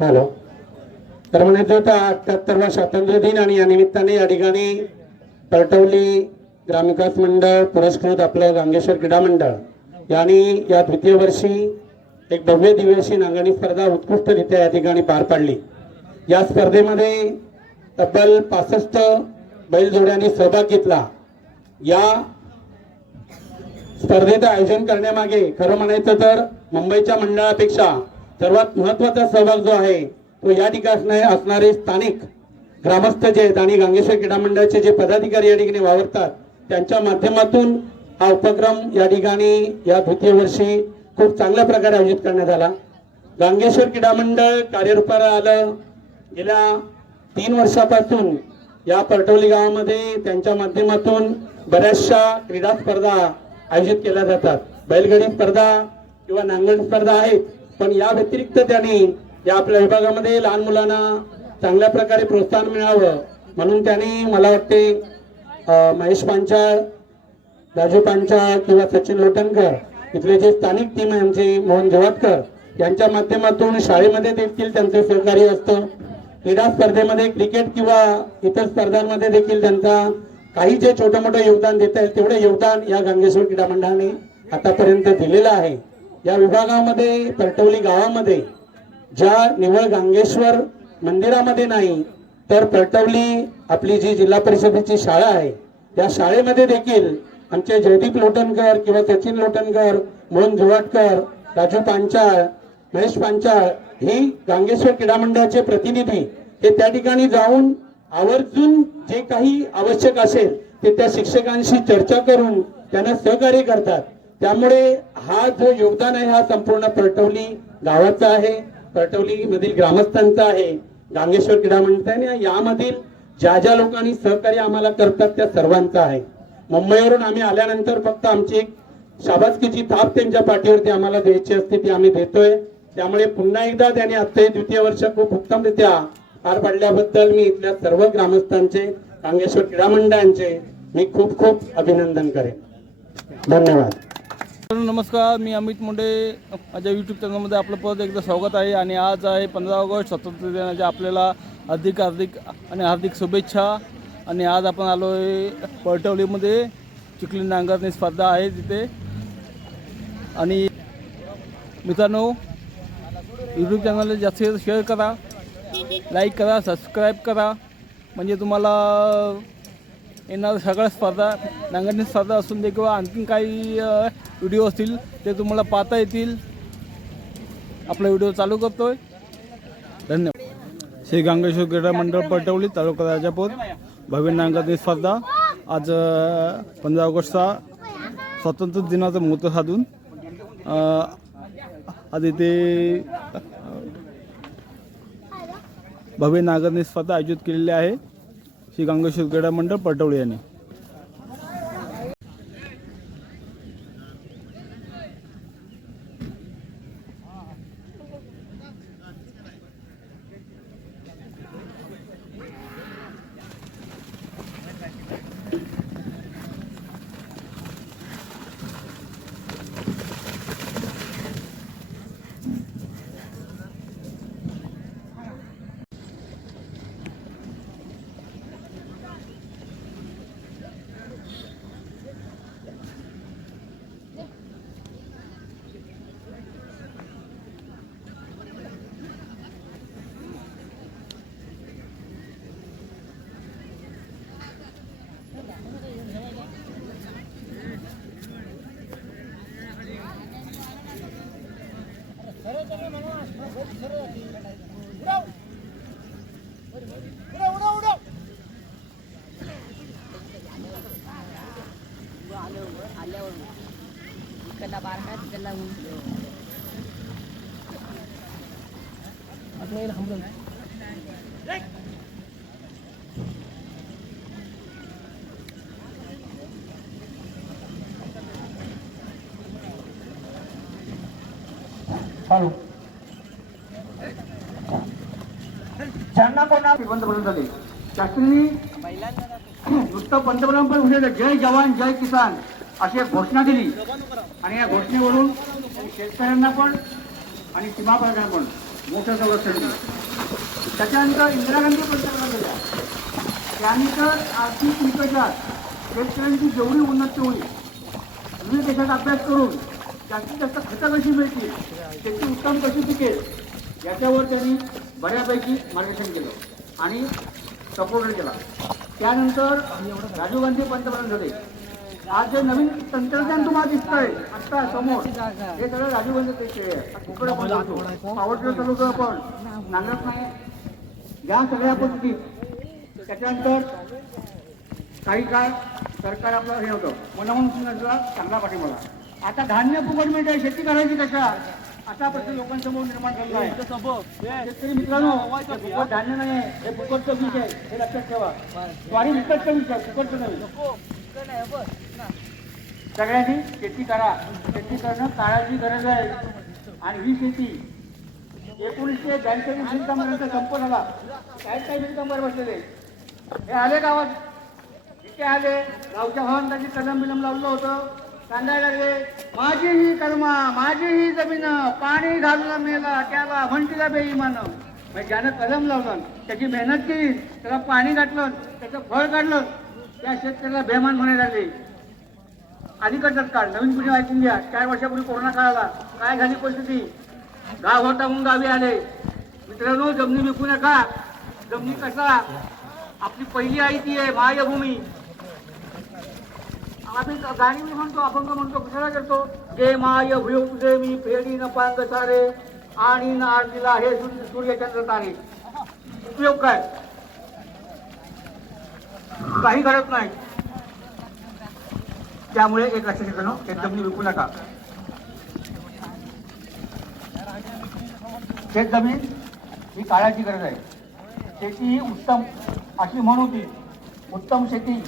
Hello. तर म्हणायचं होतं 78वा स्वातंत्र्य दिन आणि या निमित्ताने या ठिकाणी परटवली ग्रामविकास मंडळ पुरस्कृत आपलं गांगेश्वर क्रीडा मंडळ यांनी या द्वितीय वर्षी एक भव्य दिवसीय नांगरणी स्पर्धा उत्कृष्टरित्या या ठिकाणी पार पाडली। या स्पर्धेमध्ये तब्बल 65 बैलजोड्यांनी सहभाग घेतला। या स्पर्धेचं आयोजन करण्यामागे खरं म्हणायचं तर मुंबईच्या मंडळापेक्षा सर्वात महत्त्वाचा सहभाग जो आहे तो या ठिकाणी असणारे स्थानिक ग्रामस्थ जे आहेत आणि गांगेश्वर क्रीडा मंडळाचे जे पदाधिकारी या ठिकाणी वावरतात त्यांच्या माध्यमातून हा उपक्रम या ठिकाणी या द्वितीय वर्षी खूप चांगल्या प्रकारे आयोजित करण्यात आला। गांगेश्वर क्रीडा मंडळ कार्यरूपाला आलं गेल्या 3 वर्षापासून या परटवली गावामध्ये त्यांच्या माध्यमातून बऱ्याचशा क्रीडा स्पर्धा आयोजित केल्या जातात। बैलगाडी स्पर्धा किंवा नांगरणी स्पर्धा आहेत, पण या व्यतिरिक्त त्यांनी या आपल्या विभागामध्ये लहान मुलांना चांगल्या प्रकारे प्रोत्साहन मिळावं म्हणून त्यांनी मला वाटते महेश पांचाळ, राजू पांचाळ किंवा सचिन लोटनकर इथले जे स्थानिक टीम आहे आमचे मोहन जवाटकर यांच्या माध्यमातून शाळेमध्ये देखील त्यांचे सहकार्य असतं। क्रीडा स्पर्धेमध्ये क्रिकेट किंवा इतर स्पर्धांमध्ये देखील त्यांचा काही जे छोटं मोठं योगदान देता येईल तेवढे योगदान या गांगेश्वर क्रीडा मंडळाने आतापर्यंत दिलेलं आहे। या विभागामध्ये परटवली गावामध्ये ज्या निवळ गांगेश्वर मंदिरामध्ये नाही तर परटवली आपली जी जिल्हा परिषदेची शाळा आहे त्या शाळेमध्ये देखील आमचे जयदीप लोटनकर किंवा सचिन लोटनकर, मोहन जवाटकर, राजू पांचाळ, महेश पांचाळ ही गांगेश्वर क्रीडा मंडळाचे प्रतिनिधी हे त्या ठिकाणी जाऊन आवर्जून जे काही आवश्यक असेल ते त्या शिक्षकांशी चर्चा करून त्यांना सहकार्य करतात। त्यामुळे हा जो योगदान आहे हा संपूर्ण परटवली गावाचा आहे, परटवली मधील ग्रामस्थांचा आहे, गांगेश्वर क्रीडा मंडळाने यामधील ज्या ज्या लोकांनी सहकार्य आम्हाला करतात त्या सर्वांचा आहे। मुंबईवरून आम्ही आल्यानंतर फक्त आमची एक शाबासकीची थाप त्यांच्या पाठीवरती आम्हाला द्यायची असते ती आम्ही देतोय। त्यामुळे पुन्हा एकदा त्यांनी आजचे द्वितीय वर्ष खूप उत्तमरित्या पार पाडल्याबद्दल मी इथल्या सर्व ग्रामस्थांचे, गांगेश्वर क्रीडा मंडळांचे मी खूप खूप अभिनंदन करेन। धन्यवाद। नमस्कार, मी अमित मुंडे, माझ्या यूट्यूब चॅनलमध्ये आपलं परत एकदा स्वागत आहे। आणि आज आहे 15 ऑगस्ट स्वातंत्र्य दिनाच्या आपल्याला हार्दिक शुभेच्छा। आणि आज आपण आलो आहे परटवलीमध्ये चिखली नांगरणी स्पर्धा आहे तिथे। आणि मित्रांनो, यूट्यूब चॅनलला जास्तीत जास्त शेअर करा, लाईक करा, सबस्क्राईब करा, म्हणजे तुम्हाला येणाऱ्या सगळ्या स्पर्धा, नांगरणी स्पर्धा असून दे किंवा आणखीन काही व्हिडिओ असतील ते तुम्हाला पाहता येतील। आपला व्हिडिओ चालू करतोय। धन्यवाद। श्री गांगेश्वर क्रीडा मंडळ परटवली, तालुका राजापूर, भव्य नांगरणी स्पर्धा आज 15 ऑगस्टचा स्वातंत्र्य दिनाचा मुहूर्त साधून आज इथे भव्य नांगरणी स्पर्धा आयोजित केलेली आहे श्री गांगेश्वर क्रीडा मंडळ परटवली यांनी। हॅलो. ज्यांना कोणा पंतप्रधान झाले शास्त्रींनी नुसतं पंतप्रधान पण उद्या जय जवान जय किसान अशी एक घोषणा दिली आणि या घोषणेवरून शेतकऱ्यांना पण आणि सीमाप्रधान पण मोठं संरक्षण दिलं. त्याच्यानंतर इंदिरा गांधी पंतप्रधान झाल्या, त्यानंतर आर्थिक निकषात शेतकऱ्यांची जेवढी उन्नती होईल, विविध देशात अभ्यास करून जास्तीत जास्त खतं कशी मिळतील, शेती उत्तम कशी पिकेल, याच्यावर त्यांनी बऱ्यापैकी मार्गदर्शन केलं आणि सपोर्ट केला. त्यानंतर राजीव गांधी पंतप्रधान झाले. आज जे नवीन तंत्रज्ञान तुम्हाला दिसतंय आत्ता समोर, हे सगळं राजीव गांधी केले. कुकडं आपण लावतो, पॉवर टिलर चालवतो, आपण नांगरत नाही, या सगळ्या पद्धती. त्याच्यानंतर काही काळ सरकार आपलं हे होतं, मनमोहन सिंगला चांगला पाठिंबा. आता धान्य फुकट मिळते, शेती करायची कशा, असा प्रश्न लोकांसमोर निर्माण झालेला आहे. शेतकरी मित्रांनो, हे फुकट धान्य नाही आहे, हे फुकटचं विष आहे, हे लक्षात ठेवा. ज्वारी विकतचं विष आहे, फुकटचं नाही. सगळ्यांनी शेती करा. शेती करणं काळाची गरज आहे. आणि ही शेती 1982 बिनकामारांचा संप झाला. काही बिनकामार बसलेले हे आले गावात, इथे आले, गावच्या भावंतांची कलम बिलम लावलं होतं, सांगायला लागले, माझी ही कलमा, माझी ही जमीन, पाणी घालून मेला त्याला म्हणतीला बेईमान. म्हणजे ज्यानं कलम लावलं, त्याची मेहनत केली, त्याला पाणी घातलं, त्याचं फळ काढलं, त्या शेतकऱ्याला बेमान म्हणायला लागले. अलीकडचाच काळ, नवीन पिढी ऐकून घ्या. 4 वर्षापूर्वी कोरोना काळाला काय झाली परिस्थिती, गाव होता म्हणून गावी आले. मित्रांनो, जमिनी विकू नका. जमिनी कसा, आपली पहिली आई ती आहे मायभूमी. आम्ही गाणी मी म्हणतो, अभंग म्हणतो, कशाला करतो, जे माय भूयो तुझे मी फेडी न पांग सारे आणि न आरतीला हे सूर्यचंद्र तारे. उपयोग काय, काही घडत नाही. त्यामुळे एक लक्षात घेतो, शेत जमिनी विकू नका. शेत जमीन ही काळाची गरज आहे. शेती ही उत्तम, अशी म्हण होती, उत्तम शेती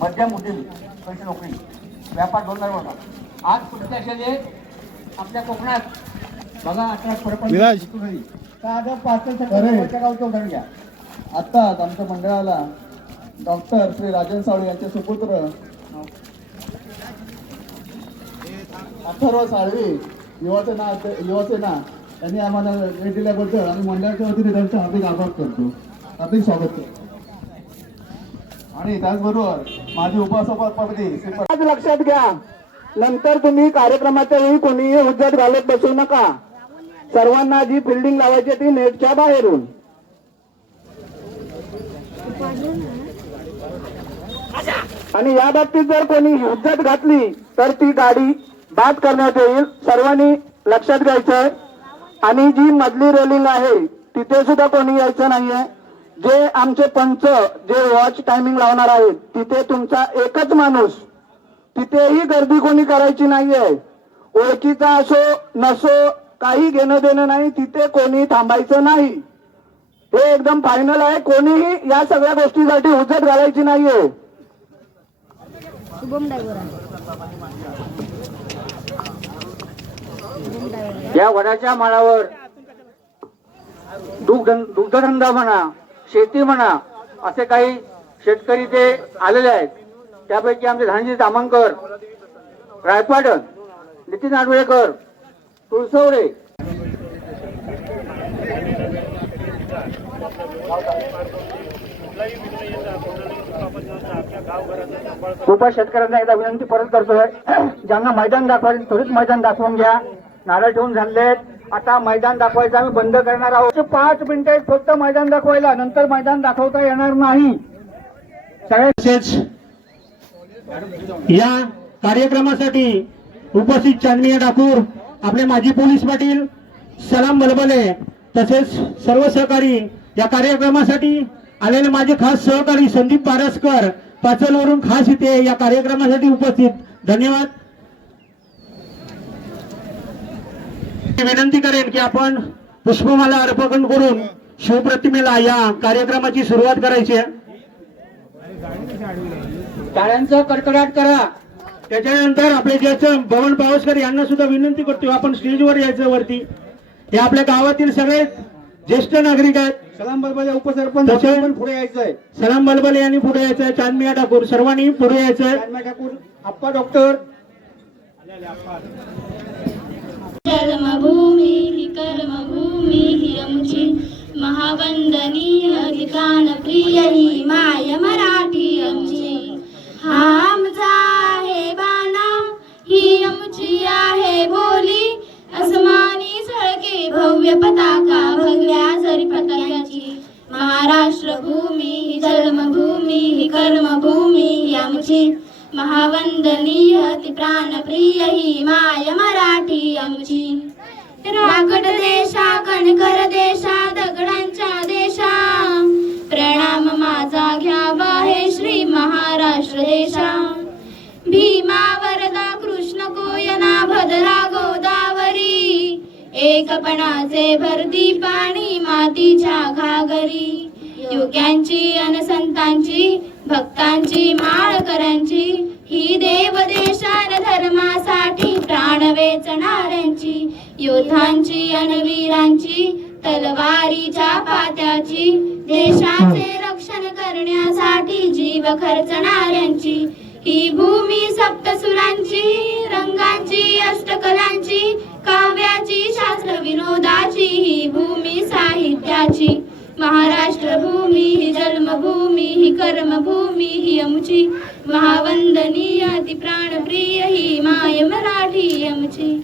मध्यम उद्योग, पैसे नोकरी, व्यापार 2 होता. आज पुढच्या शेतीत आपल्या कोकणात बघा, आता साधं 5 गावचं उदाहरण घ्या. आत्ताच आमच्या मंडळाला डॉक्टर श्री राजन साळवे यांचे सुपुत्र अथर्व साळवे युवासेना यांनी आम्हाला भेट दिल्याबद्दल आम्ही मंडळाच्या वतीने त्यांचं हार्दिक आभार करतो, हार्दिक स्वागत करतो. आणि त्याचबरोबर माझी उपसभापती आज लक्षात घ्या, नंतर तुम्ही कार्यक्रमाच्या वेळी कोणीही हुज्जत घालत बसू नका. सर्वांना जी फिल्डिंग लावायची ती नेटच्या बाहेरून. आणि या बाबतीत जर कोणी हुज्जत घातली तर ती गाडी बाद करण्यात येईल. सर्वांनी लक्षात घ्यायचंय. आणि जी मधली रेलिंग आहे तिथे सुद्धा कोणी यायचं नाहीये. जे आमचे पंच जे वॉच टायमिंग लावणार आहेत तिथे तुमचा एकच माणूस, तिथेही गर्दी कोणी करायची नाहीये. ओळखीचा असो नसो काही घेणं देणं नाही, तिथे कोणी थांबायचं नाही. हे एकदम फायनल आहे. कोणीही या सगळ्या गोष्टीसाठी हुज्जत घालायची नाहीये. या वडाच्या माळावर दुग्धधंदा म्हणा, शेती म्हणा, असे काही शेतकरी ते आलेले आहेत. त्यापैकी आमचे धनंजय तामणकर, रायपाटण, नितीन आडवेकर, तुळसवडे, खूपच शेतकऱ्यांना एकदा विनंती परत करतोय, ज्यांना मैदान दाखवायचं त्वरित मैदान दाखवून घ्या. नारळ ठेवून झालेत, आता मैदान दाखवायचं आम्ही बंद करणार आहोत. 5 मिनिटे फक्त मैदान दाखवायला, नंतर मैदान दाखवता येणार नाही. तसेच या कार्यक्रमासाठी उपस्थित चांदमिया ठाकूर, आपले माजी पोलीस पाटील सलाम बलबले, तसेच सर्व सहकारी, या कार्यक्रमासाठी आलेले माझे खास सहकारी संदीप पारसकर पाचलवरून खास इथे या कार्यक्रमासाठी उपस्थित. धन्यवाद. विनंती करेन की आपण पुष्पमाला अर्पण करून शिवप्रतिमेला या कार्यक्रमाची सुरुवात करायची आहे. टाळ्यांचा कडकडाट करा. त्याच्यानंतर आपले ज्येष्ठ भवन पावसकर यांना सुद्धा विनंती करतो आपण स्टेजवर यायचं वरती. हे आपल्या गावातील सगळे ज्येष्ठ नागरिक आहेत. सलाम बलबले उपसरपंच पण पुढे यायचंय. सलाम बलबले यांनी पुढे यायचंय. चांदमिया ठाकूर सर्वांनी पुढे यायचंय. चांदमिया ठाकूर, आप्पा डॉक्टर जन्मभूमी ही कर्मभूमी ही आमची महावंदनीय ठिकाण प्रिय ही माय मराठी आमची. हा आमचा आहे बाणा ही आमची आहे बोली अस्मानी झळके भव्य पताका भगव्या जरी पताकाची. महाराष्ट्र भूमी ही जन्मभूमी ही कर्मभूमी ही आमची महावंदनीय ती प्राणप्रिय ही माय मराठी आमची. राकट देशा कणकर देशा दगडांच्या देशा प्रणाम माझा घ्यावा हे श्री महाराष्ट्र देशा. भीमा वरदा कृष्ण कोयना भद्रा गोदावरी एकपणाचे भरती पाणी मातीच्या घागरी. योग्यांची अन संतांची भक्तांची माळकऱ्यांची ही देव देशान धर्मासाठी प्राण वेचणाऱ्यांची योद्धांची अन वीरांची तलवारीच्या पात्याची देशाचे रक्षण करण्यासाठी जीव खर्चणाऱ्यांची ही भूमी सप्तसुरांची रंगांची अष्टकलांची काव्याची शास्त्र विनोदाची ही भूमी साहित्याची. महाराष्ट्र भूमी ही जन्मभूमी ही कर्मभूमी ही आमची महावंदनीय ती प्राणप्रिय ही माय मराठी आमची.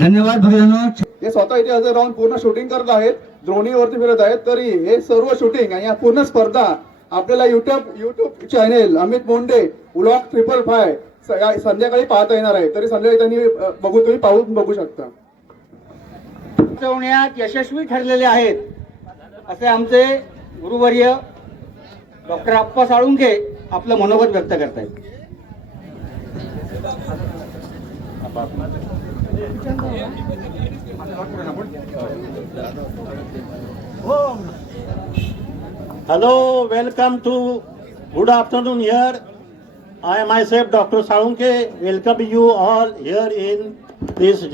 धन्यवाद भगिनींनो. ते स्वतः इथे हजर राहून पूर्ण शूटिंग करत आहेत, द्रोणीवरती फिरत आहेत. तरी हे सर्व शूटिंग आणि या पूर्ण स्पर्धा आपल्याला YouTube channel Amit Monde vlog 555 संध्याकाळी पाहता येणार आहे. तरी संध्याकाळी त्यांनी तुम्ही पाहून बघू शकता. वाचवण्यात यशस्वी ठरलेले आहेत असे आमचे गुरुवर्य डॉक्टर अप्पा साळुंखे आपलं मनोगत व्यक्त करतायत. Hello, welcome to good afternoon here. I myself Dr. Salunke welcome you all here in this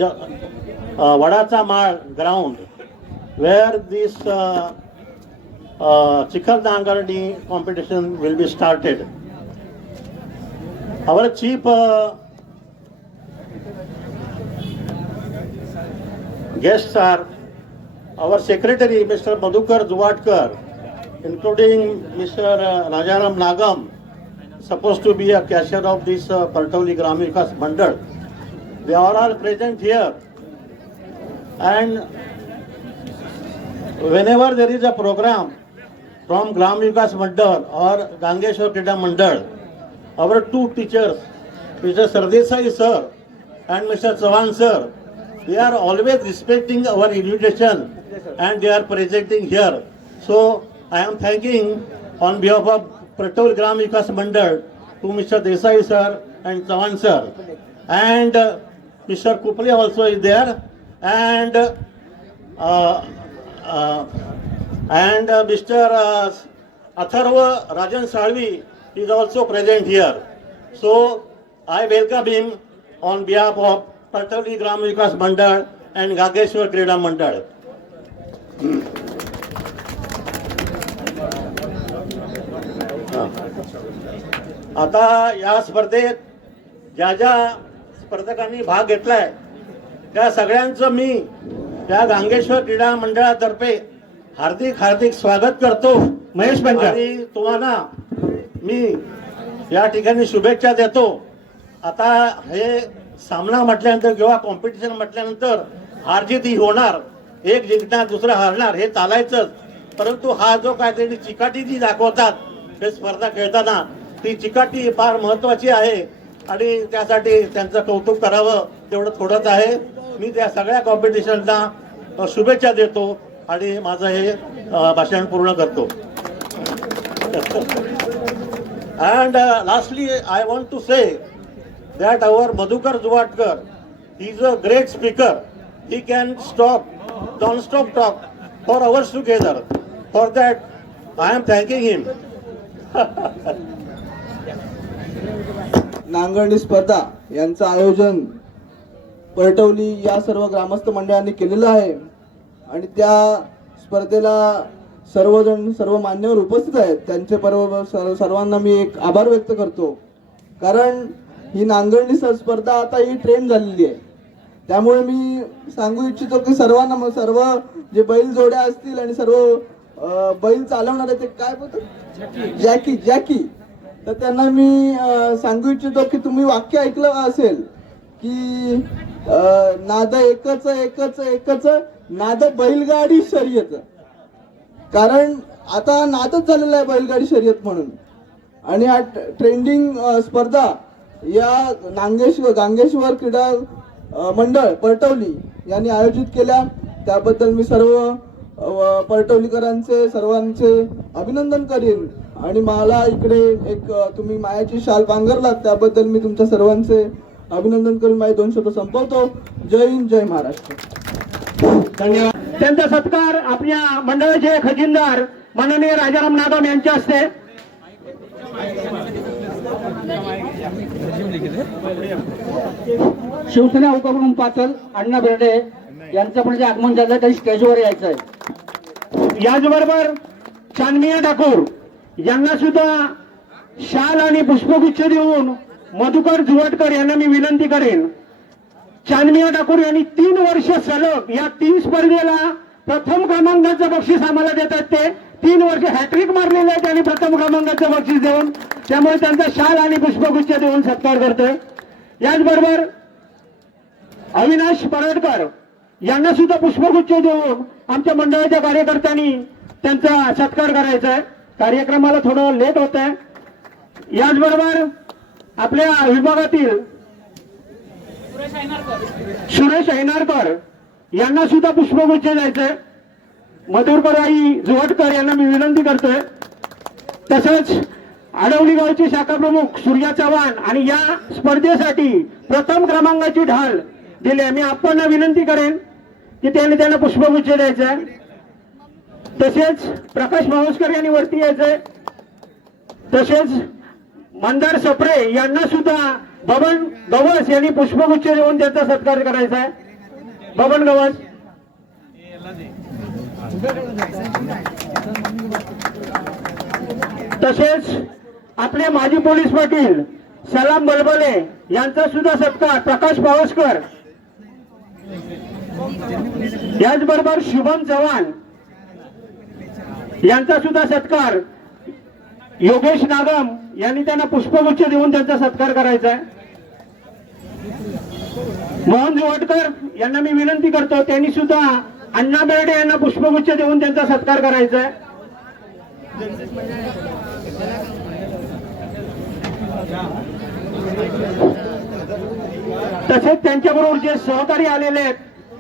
Vadacha Mal ground where this Chikhal Dangardi competition will be started. Our chief guests are our secretary Mr. Madhukar Zuvatkar, including Mr. Rajaram Nagam, supposed to be a cashier of this Partavli Gram Vikas Mandal. They are all present here, and whenever there is a program from Gram Vikas Mandal or Gangeshwar Krida Mandal, our two teachers, Mr. Sardesai sir and Mr. Chavan sir, they are always respecting our invitation and they are presenting here. So I am thanking on behalf of Partavli Gram Vikas Mandal to Mr. Desai sir and Chavan sir, and Mr. Kupale also is there, and Mr. Atharva Rajan Salvi is also present here. So I welcome him on behalf of Partavli Gram Vikas Mandal and Gangeshwar Krida Mandal. आता या स्पर्धेत ज्या ज्या स्पर्धकांनी भाग घेतलाय त्या सगळ्यांचं मी त्या गांगेश्वर क्रीडा मंडळातर्फे हार्दिक हार्दिक स्वागत करतो. महेश आणि तुम्हाला मी या ठिकाणी शुभेच्छा देतो. आता हे सामना म्हटल्यानंतर किंवा कॉम्पिटिशन म्हटल्यानंतर हारजीत ही होणार, एक जिंकणार दुसरं हारणार हे चालायचंच. परंतु हा जो काहीतरी चिकाटी जी दाखवतात हे स्पर्धा खेळताना, ती चिकाटी फार महत्वाची आहे आणि त्यासाठी त्यांचं कौतुक करावं तेवढं थोडंच आहे. मी त्या सगळ्या कॉम्पिटिशनला शुभेच्छा देतो आणि माझं हे भाषण पूर्ण करतो. And lastly I want to say that our Madhukar Zuvatkar, he is a great speaker. He can non-stop talk for hours together. For that, I am thanking him. नांगरणी स्पर्धा यांचं आयोजन पर्टवली या सर्व ग्रामस्थ मंडळांनी केलेलं आहे आणि त्या स्पर्धेला सर्व मान्यवर उपस्थित आहेत. त्यांचे सर्वांना मी एक आभार व्यक्त करतो. कारण ही नांगरणी स्पर्धा आता ही ट्रेंड झालेली आहे. त्यामुळे मी सांगू इच्छितो की सर्वांना, सर्व जे बैल जोड्या असतील आणि सर्व बैल चालवणारे ते काय बोलतात जॅकी, तर त्यांना मी सांगू इच्छितो की तुम्ही वाक्य ऐकलं असेल की नाद एकच नाद बैलगाडी शर्यत. कारण आता नादच झालेला आहे बैलगाडी शर्यत म्हणून. आणि हा ट्रेंडिंग स्पर्धा या गांगेश्वर क्रीडा मंडळ परटवली यांनी आयोजित केल्या. त्याबद्दल मी सर्व परटवलीकरांचे सर्वांचे अभिनंदन करीन. आणि मला इकडे एक तुम्ही मायाची शाल पांघरलात त्याबद्दल मी तुमच्या सर्वांचे अभिनंदन करून माझे 2 शब्द संपवतो. जय हिंद, जय महाराष्ट्र. धन्यवाद. त्यांचा सत्कार आपल्या मंडळाचे खजिनदार माननीय राजाराम नागम यांच्या हस्ते. शिवसेना उपप्रमुख पाचल अण्णा बेर्डे यांचं म्हणजे आगमन झालं, तरी स्टेजवर यायचं आहे. याचबरोबर चांदमिया ठाकूर यांना सुद्धा शाल आणि पुष्पगुच्छ देऊन मधुकर जुवटकर यांना मी विनंती करेन. चांदमिया ठाकूर यांनी 3 वर्ष सलग या 3 स्पर्धेला प्रथम क्रमांकाचं बक्षीस आम्हाला देतात. ते 3 वर्ष हॅट्रिक मारलेले आहेत आणि प्रथम क्रमांकाचं बक्षीस देऊन, त्यामुळे त्यांचा शाल आणि पुष्पगुच्छ देऊन सत्कार करतोय. याचबरोबर अविनाश पराडकर यांना सुद्धा पुष्पगुच्छ देऊन आमच्या मंडळाच्या कार्यकर्त्यांनी त्यांचा सत्कार करायचा आहे. कार्यक्रमाला थोडं लेट होत आहे. याचबरोबर आपल्या विभागातील सुरेश ऐनारकर यांना सुद्धा पुष्पगुच्छ द्यायचंय. मधुरकरबाई जुवटकर यांना मी विनंती करतोय. तसंच आडवली गावचे शाखा प्रमुख सूर्या चव्हाण आणि या स्पर्धेसाठी प्रथम क्रमांकाची ढाल दिली. मी आपण विनंती करेन की त्यांना पुष्पगुच्छ द्यायचा. तसेच प्रकाश मावस्कर यांनी वरती यायचंय. तसेच मंदार सप्रे यांना सुद्धा बबन गवस यांनी पुष्पगुच्छ देऊन त्यांचा सत्कार करायचा आहे. बबन गवस. तसेच आपले माजी पोलीस पाटील सलाम बलबले यांचा सुद्धा सत्कार प्रकाश पावसकर. याचबरोबर शुभम चव्हाण यांचा सुद्धा सत्कार योगेश नागम यांनी त्यांना पुष्पगुच्छ देऊन त्यांचा सत्कार करायचा आहे. मोहन जुवटकर यांना मी विनंती करतो, त्यांनी सुद्धा अण्णा बेर्डे यांना पुष्पगुच्छ देऊन त्यांचा सत्कार करायचा आहे. तसेच त्यांच्याबरोबर जे सहकारी आलेले आहेत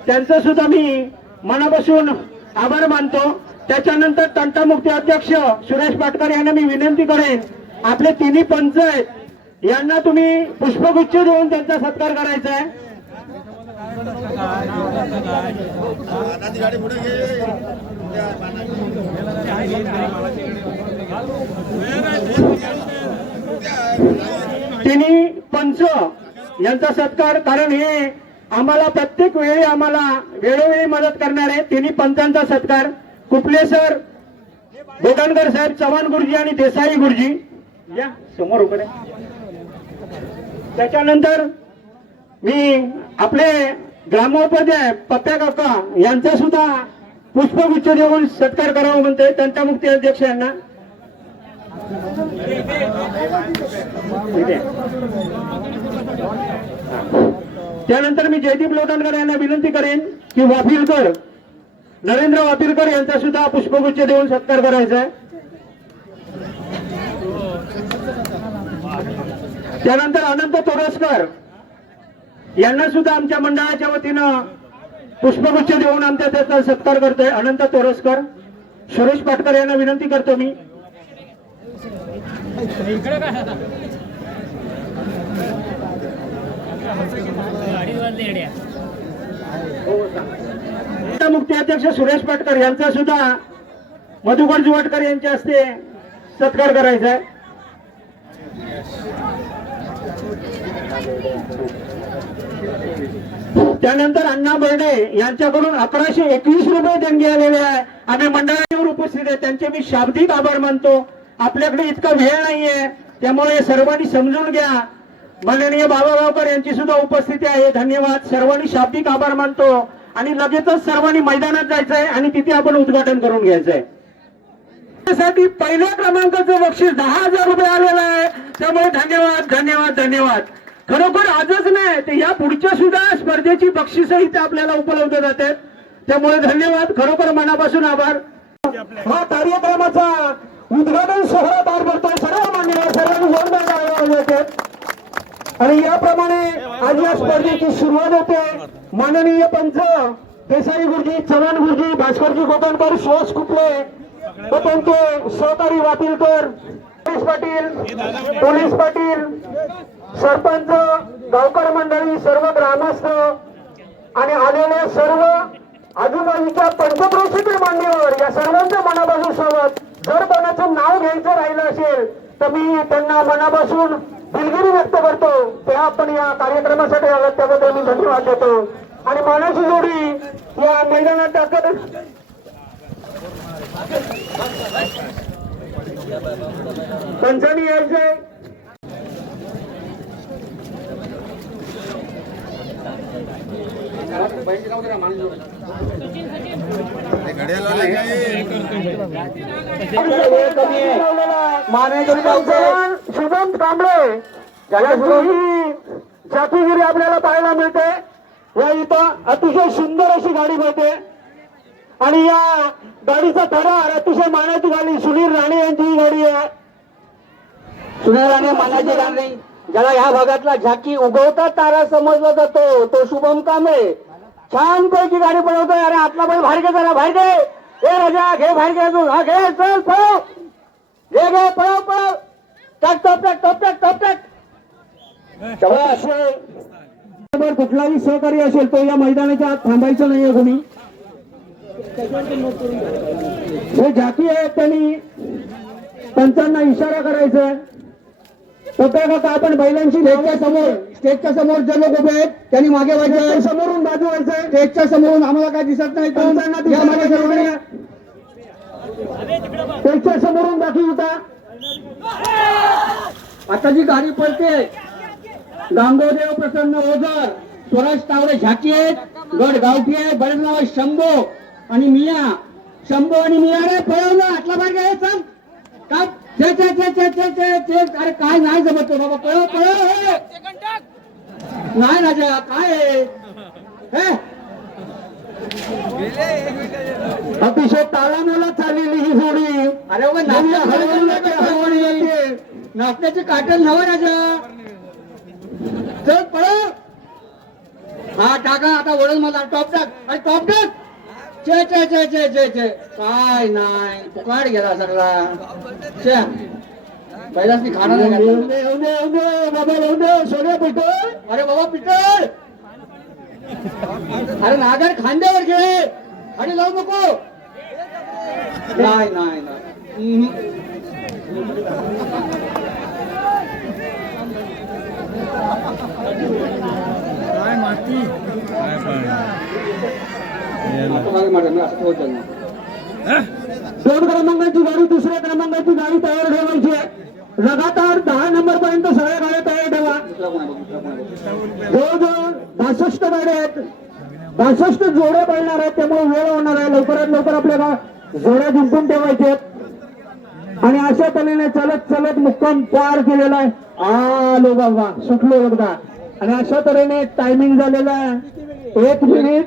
त्यांचं सुद्धा मी मनापासून आभार मानतो. त्याच्यानंतर तंटामुक्ती अध्यक्ष सुरेश पाटकर यांना मी विनंती करेन, आपले तिन्ही पंच आहेत यांना तुम्ही पुष्पगुच्छ देऊन त्यांचा सत्कार करायचा आहे. तिन्ही पंच यांचा सत्कार, कारण हे आम्हाला प्रत्येक वेळी आम्हाला वेळोवेळी मदत करणारे तिन्ही पंचांचा सत्कार. कुपले सर, बोडणकर साहेब, चव्हाण गुरुजी आणि देसाई गुरुजी या समोर उभे. त्याच्यानंतर मी आपले ग्रामोपाध्याय पप्प्या काका यांचा सुद्धा पुष्पगुच्छ देऊन सत्कार करावा म्हणते तंटामुक्ती अध्यक्ष यांना. त्यानंतर मी जयदीप लोटणकर यांना विनंती करेन की वाफिलकर नरेंद्र वाफिलकर यांचा सुद्धा पुष्पगुच्छ देऊन सत्कार करायचा आहे. त्यानंतर अनंत तोरसकर यांना सुद्धा आमच्या मंडळाच्या वतीनं पुष्पगुच्छ देऊन आमच्या त्याचा सत्कार करतोय. अनंत तोरसकर. सुरेश पाटकर यांना विनंती करतो मी. मुक्ती अध्यक्ष सुरेश पाटकर यांचा सुद्धा मधुकर जुवटकर यांच्या हस्ते सत्कार करायचा आहे. त्यानंतर अण्णा बेर्डे यांच्याकडून 1121 रुपये देणगी आलेले आहे. आम्ही मंडळावर उपस्थित आहे, त्यांचे मी शाब्दिक आभार मानतो. आपल्याकडे इतका वेळ नाहीये, त्यामुळे सर्वांनी समजून घ्या. माननीय बाबा गावकर यांची सुद्धा उपस्थिती आहे. धन्यवाद. सर्वांनी शाब्दिक आभार मानतो आणि लगेचच सर्वांनी मैदानात जायचंय आणि तिथे आपण उद्घाटन करून घ्यायचंय. साठी पहिल्या क्रमांकाचं बक्षीस 10,000 रुपये आलेलं आहे. त्यामुळे धन्यवाद धन्यवाद धन्यवाद. खरोखर आजच नाही तर या पुढच्या सुद्धा स्पर्धेची बक्षिसं इथे आपल्याला उपलब्ध जातात. त्यामुळे धन्यवाद. खरोखर मनापासून आभार. हा कार्यक्रमाचा उद्घाटन सोहळा पार पडतोय. सर्व मान्यवर सर्वांनी जोरदार टाळ्या वाजवायच्यात. आणि याप्रमाणे आज या स्पर्धेची सुरुवात होते. माननीय पंच देसाई गुरुजी, चव्हाण गुरुजी, भास्करजी कोकणकर, सुहास कुपले व त्यांचे सहकारी वातिलकर, पोलीस पाटील, सरपंच, गावकर मंडळी, सर्व ग्रामस्थ आणि आलेले सर्व आजूबाजूच्या पंचक्रोशीतील मान्यवर या सर्वांचं मनापासून स्वागत. जर कोणाचं नाव घ्यायचं राहिलं असेल तर मी त्यांना मनापासून दिलगिरी व्यक्त करतो. ते आपण या कार्यक्रमासाठी आलात त्याबद्दल मी धन्यवाद देतो. आणि मानाची जोडी या मैदानात टाकत पंचानी यायचे. शुभम कांबळे जातीगिरी आपल्याला पाहायला मिळते. या इथं अतिशय सुंदर अशी गाडी मिळते आणि या गाडीचा थरार अतिशय मानाची गाडी सुनील राणे यांची ही गाडी आहे. सुनील राणे मानाची गाडी ज्याला ह्या भागातला झाकी उगवता तारा समजला जातो तो शुभम कांबळे छान पैकी गाडी पळवतोय. अरे आतला बैल बाहेर घे जरा, बाहेर घे. ए राजा घे, बाहेर घे अजून. हा घे, चल पळव, घे घे, पळव पळव, टाक टॉप टाक टॉप टाक टॉप टाक. कुठलाही सहकारी असेल तो या मैदानाच्या आत थांबायचं नाहीये कोणी. हे झाकी आहेत त्यांनी पंचांना इशारा करायचा. काका आपण बैलांची स्टेजच्या समोर जे लोक उभे आहेत त्यांनी मागे व्हायचं, समोरून बाजू व्हायचं. स्टेजच्या समोरून आम्हाला काय दिसत नाही. स्टेजच्या समोरून दाखी होता. आता जी गाडी पळते गांगोदेव प्रसन्न ओझर, स्वराज तावडे झाकी आहेत, गड गावठी आहे, बरेच नाव शंभो आणि मिया. शंभो आणि मिया रे पळवलं आटला बाहेर आहे. चल काय अरे काय नाही जमत बाबा, पळव पळव. नाही राजा काय अतिशय तालामोला चाललेली ही जोडी. अरे नाचण्याची काटल नव राजा. चल पळव. हा टाका आता वळण मला टॉप टाक आणि टॉप टाक. चे चे चे चे चे चे काय नाही पुकाड गेला सगळा. पहिलाच मी खाणार बाबा लावून सोन्या पिटळ. अरे बाबा पिटळ. अरे नागर खांद्यावर घे आणि लावू नको. नाही नाही नाही. काय माती दोन क्रमांकाची गाडी, दुसऱ्या क्रमांकाची गाडी तयार ठेवायची आहे. लगातार 10 नंबर पर्यंत सगळ्या गाड्या तयार ठेवा. जवळजवळ 62 गाड्या आहेत, 62 जोड्या पळणार आहेत. त्यामुळे वेळ होणार आहे. लवकरात लवकर आपल्याला जोड्या जिंकून ठेवायच्या आहेत. आणि अशा तऱ्हेने चालत चालत मुक्काम पार केलेला आहे. आलो बाबा, सुटलो एकदा. आणि अशा तऱ्हेने टायमिंग झालेला आहे 1 मिनिट.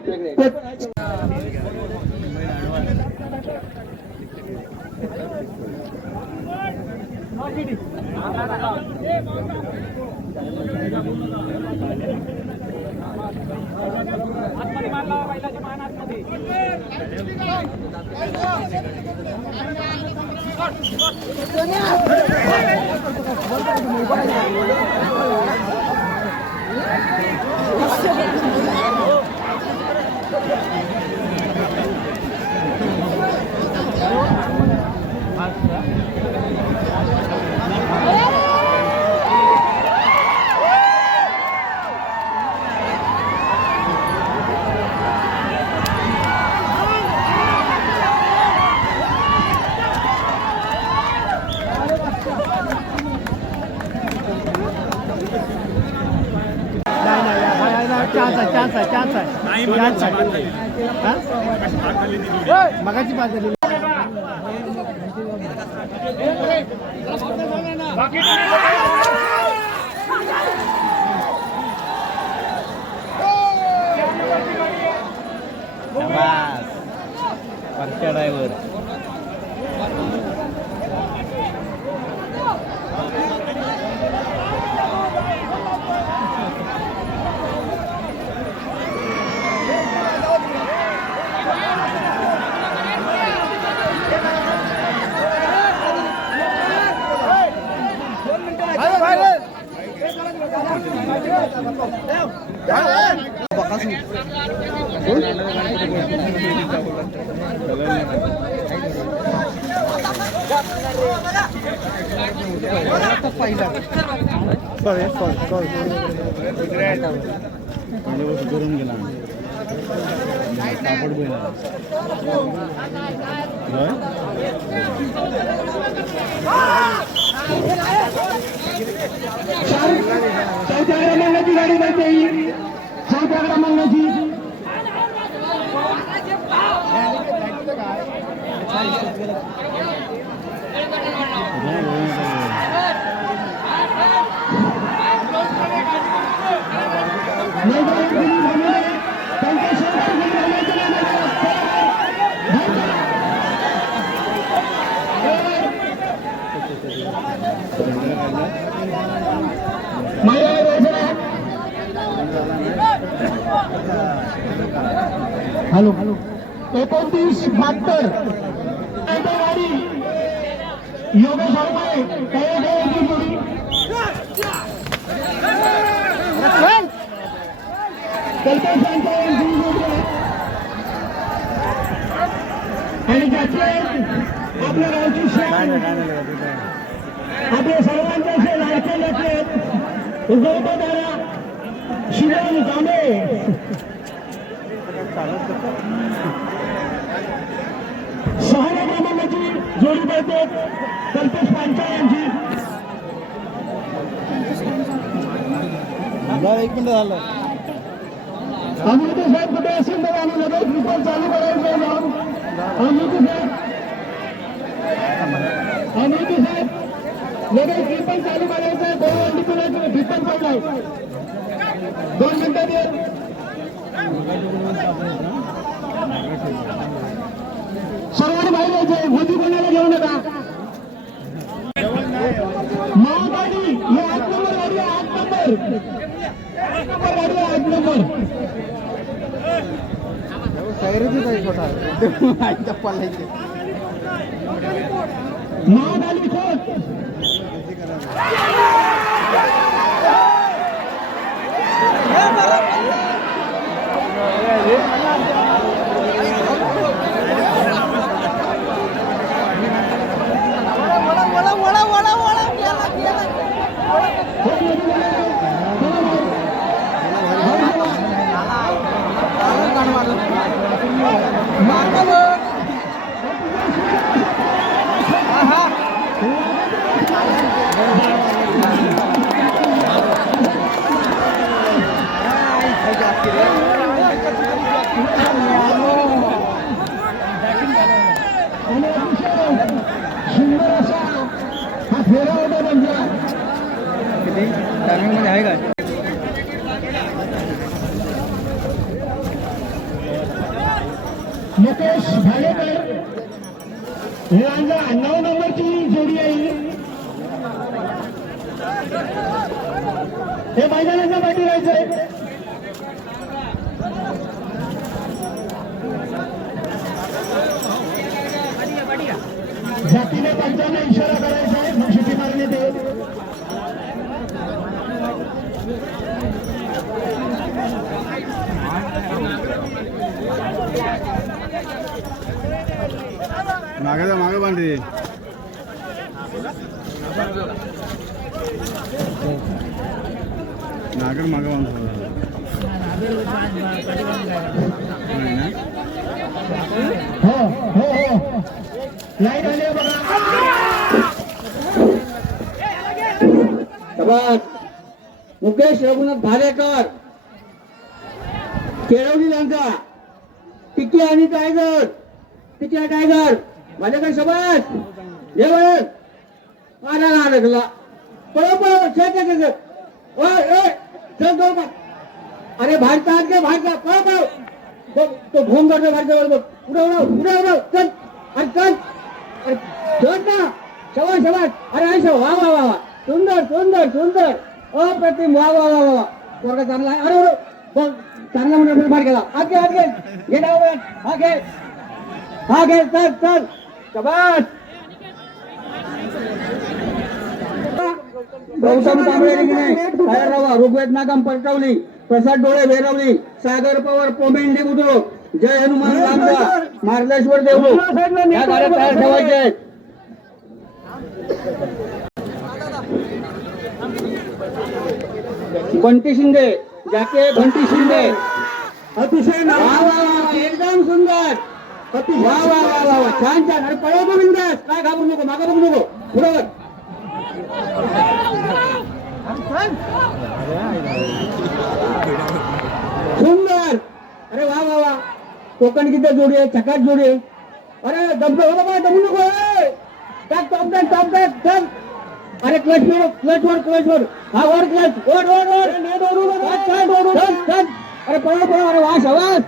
चान्स आहे मगाची पास झाली ड्रायव्हर करून गेला चौथ्या क्रमांकाची गाडी जाते ही चौथ्या क्रमांकाची हॅलो 29-72 गाडी योगेश हरमाळे तयारी जोडी आणि ज्याचे आपल्या गावची आपल्या सर्वांचे असे लाडके लेखे उगवताना शिवम कांबळे सहाव्या क्रमांकाची जोडी पडते कल्पेश पांचाळ यांची एक मिनिट झालं अमृत साहेब कुठे असेल तर आम्ही लगेच रिपोर्ट चालू करायचं जाऊन अमृत साहेब लगेच रिपोर्ट चालू करायचं आहे 2 वंडी तुला रिपोर्ट पडलाय 2 मिनिटात ये सर्वांनी बाहेर यायचे मोदी कोणाला घेऊ नका महागाडी ही 8 नंबर गाडी आहे 8 नंबर गाडी आहे 8 नंबर महागाडी खोट सुंदर असा हा फेरा होता त्यांचा किती टायमिंग मध्ये आहे काय मुकेश भालेकर हे आज 9 नंबरची जोडी आहे हे मैदानाच्या पाठी राहायचंय जातीने पंचांना इशारा करायचा आहे मग शिटी मारली ते मागे बांधली नागर मागे बांधतो हो हो हो लाईट आली आहे बघा मुकेश रघुनाथ भालेकर केळवली लांजा टिकी आणि टायगर टिकी आणि टायगर माझ्याकडे शबाश जेवण मारा लागला पळो पळो चल अरे भारतात गे भारतात पळो पळो तो भोंग करतो भारता बरोबर उडव चल अरे चल अरे चल ना शबाश शबाश अरे आयशा वा वा वा वा सुंदर सुंदर सुंदर अप्रतिम वा वा वा वा पोरगा चांगला आहे अरे बघ चांगला म्हणून मार केला आगे घे डाव हा घे चल चल शबाश गौतम कांबळे तयार राहा ऋग्वेद नागम पलटवली प्रसाद डोळे वेरवली सागर पवार पोमेंडी बुद्रुक जय हनुमान रामदा मार्लेश्वर देवरुख या गाड्या तयार ठेवायचे आहेत. बंटी शिंदे जाके बंटी शिंदे अतिशय एकदम सुंदर वा वा वा वा वा छान छान अरे पळव बिंदास काय घाबरू नको मागा बघू नको बरोबर सुंदर अरे वा वा वा कोकण किती जोडी आहे चकाट जोडी आहे अरे दबदब बाबा दबू नको टाक टॉप बॅक चल अरे क्लच वर हा वर क्लच वर अरे पळव अरे वा शाबास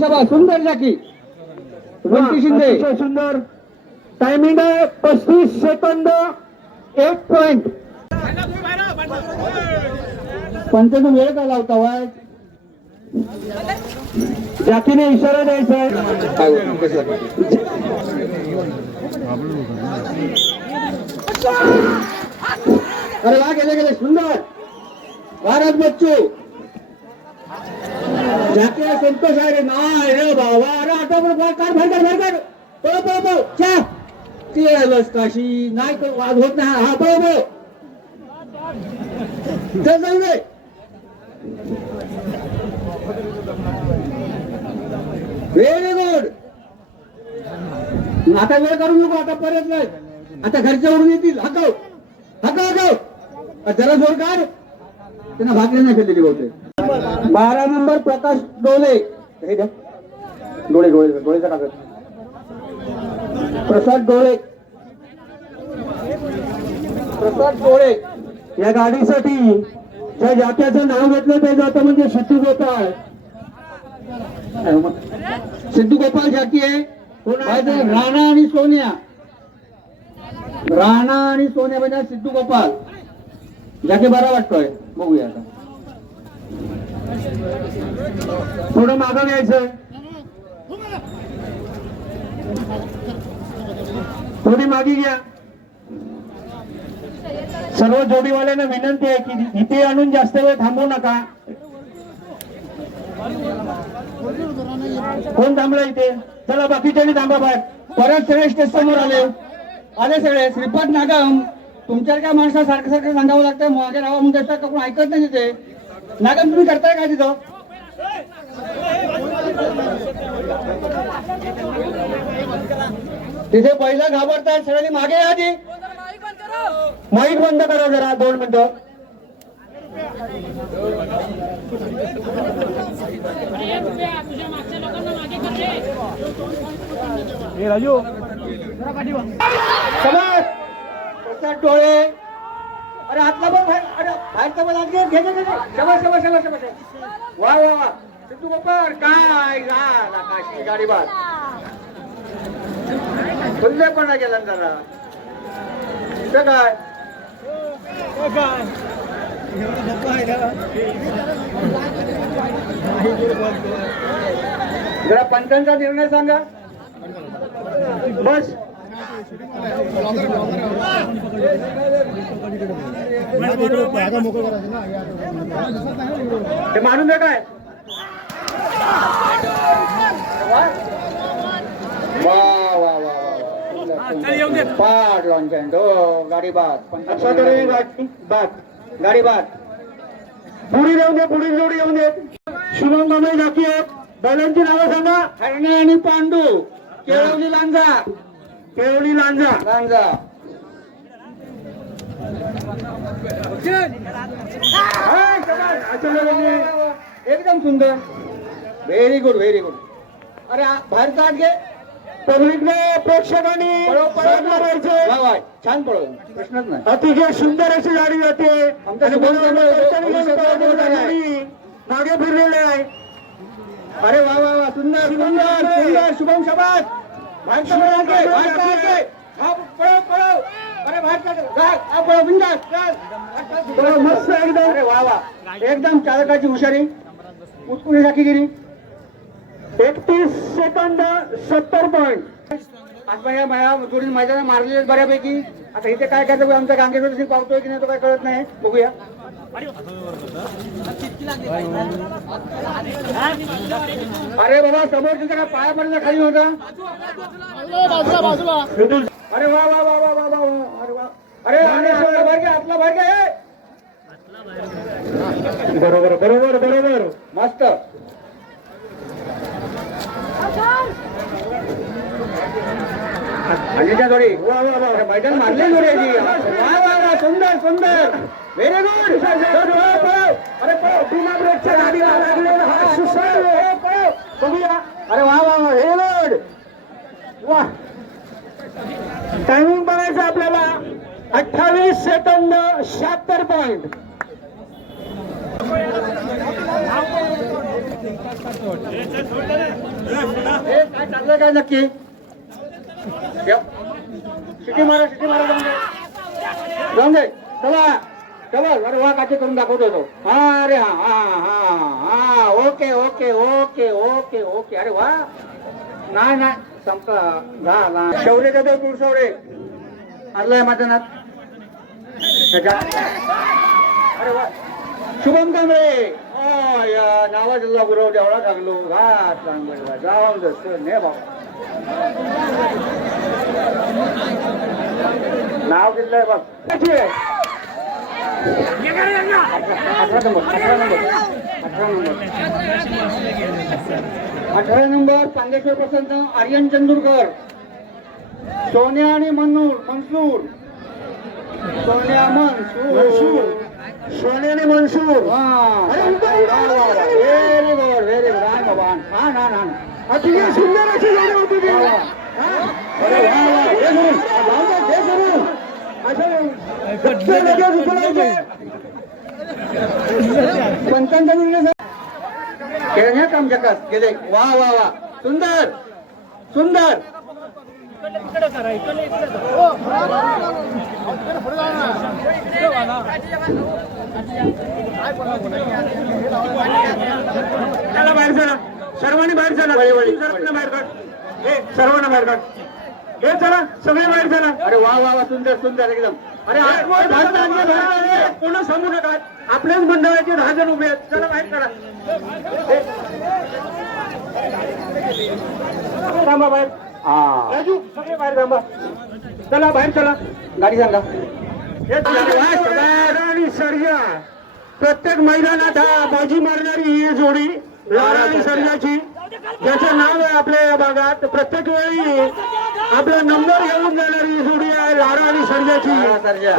शाबास सुंदर जाकी बंटी शिंदे सुंदर टायमिंग आहे 35 सेकंद 1 पॉइंट पंचायत वेळ का लावता वाय जाकीने इशारा द्यायचा अरे वा गेले सुंदर भारत बच्चू जाके संतोष आहे रे नाही रे बाबा अरे आता पण भरकर पळो चा केलंस काशी नाही तर वाद होत नाही हा पळो चल जाऊ दे व्हेरी गुड आता वेळ करू नको आता परत नाही आता घरच्या उडून येतील हकव जरा जोर काढ त्यांना भाकरी नाही खेळलेली बहुतेक 12 नंबर प्रकाश डोळे हे घ्या डोळेचा कागद प्रसाद डोळे या गाडीसाठी ज्या जात्याचं नाव घेतलं ते जातं म्हणजे सिद्धू गोपाळ जाती आहे राणा आणि सोन्या म्हणजे सिद्धू गोपाळ जाके बरा वाटतोय बघूया आता थोडं मागं घ्यायचं थोडी मागे घ्या सर्व जोडीवाल्यांना विनंती आहे की इथे आणून जास्त वेळ थांबवू नका कोण थांबला इथे चला बाकीच्यानी थांबा बाहेर परत सगळे स्टेज समोर आले सगळे श्रीपाद नागम तुमच्या काय माणसा सारखं सांगावं लागतं मागे राहा म्हणून कोण ऐकत नाही तिथे नागम तुम्ही करताय का तिथं तिथे पहिला घाबरताय सगळ्यांनी मागे या आधी माईक बंद करा जरा 2 मिनिटं राजू प्रसाद डोळे अरे हातला बघ अरे बाहेरचा बघ घे वा सिद्धू गोपाळ काय काशी गाडी बाद खुल्लेपणा गेला जरा काय जरा पंचांचा निर्णय सांगा बस ते मानून दे काय पाठ लॉन्च गाडी बाद पुढी जोडी येऊन दे शुभम गमे जाकी आहेत बैलांची नावं सांगा हरणे आणि पांडू केळवली लांजा एकदम सुंदर व्हेरी गुड व्हेरी गुड. अरे बाहेरचा आत घे. पब्लिकने प्रेक्षकांनी वा वा छान पळव प्रश्नच नाही. अतिशय सुंदर अशी गाडी जाते. आमच्या शुभम मागे फिरलेले आहे. अरे वा वा वा सुंदर सुंदर सुंदर शुभम शाबास. बाहेरचा पळव पळव. अरे बाहेर पळव बिंदास. मस्त एकदम. अरे वा वा एकदम चालकाची हुशारी उत्कृष्ट कामगिरी. 31 सेकंद 70 पॉईंट. आज माझ्या जोडीने मैदानात मारलेले बऱ्यापैकी. आता इथे काय करायचं आमच्या गांगेश्वर सिंग पावतोय की नाही तो काय कळत नाही. बघूया. अरे बाबा समोर काय पायापर्यंत खाली होता. अरे वा वा वा वा वा वा वा. अरे वा. अरे आपला भाग्य आहे. बरोबर बरोबर बरोबर. मस्त. आणि त्या जोडी वा वा वा मैदान मारले जोडी वा वा वा सुंदर सुंदर व्हेरी गुड. अरे बिना ब्रेकच्या गाडीला लागलेला हा सुसार. बघूया. अरे वा वा वा व्हेरी गुड. वा टायमिंग बघायचं आपल्याला 28 सेकंद 76 पॉईंट. काय टाकलं काय नक्की. सिटी मारा जाऊन दे. चला चला. अरे वा काचे करून दाखवतो तो. हा अरे हा हा हा हा okay okay okay okay okay. अरे वा नाही नाही संपला झाला. शौर्य जाधव कुलशौर्य आलाय मैदानात. अरे वा शुभम कांबळे नावाचा गुरव जेवढा टाकलो घात चांगला जाऊन ने बाबा. नाव दिलंय बघ. 18 नंबर चांगेश्वर प्रसन्न आर्यन चंदूरकर. सोन्या आणि मनसूर. सोन्या मनसूर. सोन्याने Mansoor. Very good very good. हा बाबा हा ना ना. अतिशय सुंदर अशी गाडी होती ती. अरे वा वा हे करून. पंचांचा निर्णय खेळण्या काम जगात गेले. वा वा वा सुंदर सुंदर. त्याला बाहेर चला. सर्वांनी बाहेर चला. बाहेर काढ. सर्वांना बाहेर काढ. हे चला सगळे बाहेर चला. अरे वा वा वा सुंदर सुंदर एकदम. अरे कोण सांगू नका. आपल्याच मंडळाचे 10 जण उभे आहेत. चला बाहेर करा. थांबा बाहेर. राजू सगळे बाहेर थांबा. चला बाहेर चला. गाडी सांगा. आणि सर्जा प्रत्येक मैदानात हा बाजी मारणारी ही जोडी लारा आणि सर्जाची, ज्याचं नाव आहे आपल्या या भागात. प्रत्येक वेळी आपला नंबर घेऊन जाणारी ही जोडी आहे लारा आणि सर्जाची.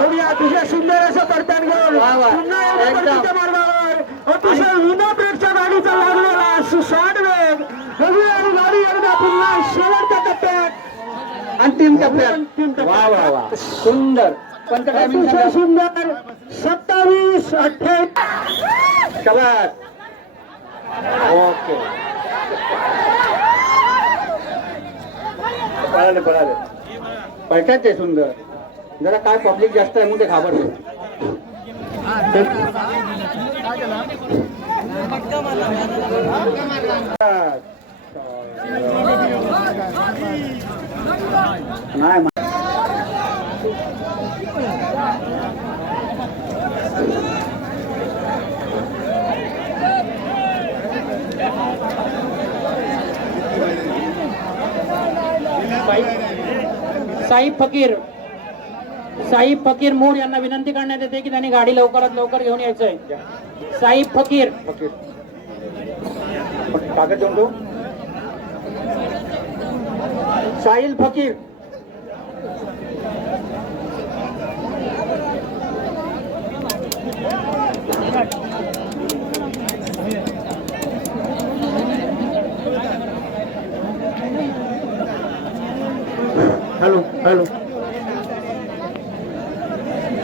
जोडी अतिशय सुंदर असं पडताना घेऊन पुन्हा एकदा मार्गावर अतिशय विना ब्रेकच्या गाडीचा लागलेला सुसाट वेग. आणि गाडी एकदा पुन्हा शेवटच्या टप्प्यात अंतिम टप्प्यात. वा वा वा सुंदर. कोणतं टायमिंग अतिशय सुंदर 27-28. शाबास. ओके पळाले पळतात ते सुंदर. जरा काय पब्लिक जास्त आहे म्हणून ते घाबरतो. नाही साईब फकीर मोड यांना विनंती करण्यात येते की त्यांनी गाडी लवकरात लवकर घेऊन यायचंय. साईब फकीर. कागद देऊन तो. साहिल फकीर. हॅलो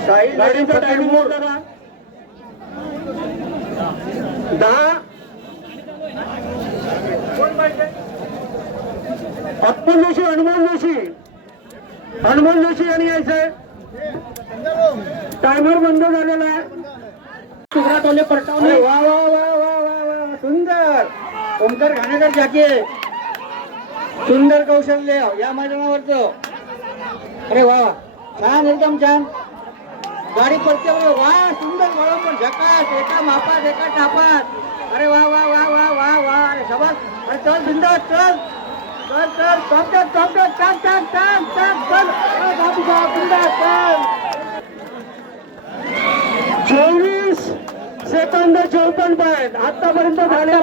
साई गाडीचा टाइम मोड करा 10 अप्पल जोशी हनुमान जोशी यांनी यायचंय टायमर बंद झालेला आहे सुब्रा टोले परटवले वा वा वा वा वा वा सुंदर ओमकार घाणेकर जाके सुंदर कौशल्य या मैदानावरचं अरे वा वा छान एकदम छान गाडी पडते वा सुंदर बरोबर झकास एका मापात एका टापात अरे वा वा वा वा वा वा अरे शाबास अरे चल सुंदर चल चल चल टॉप चल अरे बाबू साहेब सुंदर चल 24 सेकंद 54 पॉईंट आतापर्यंत झालेल्या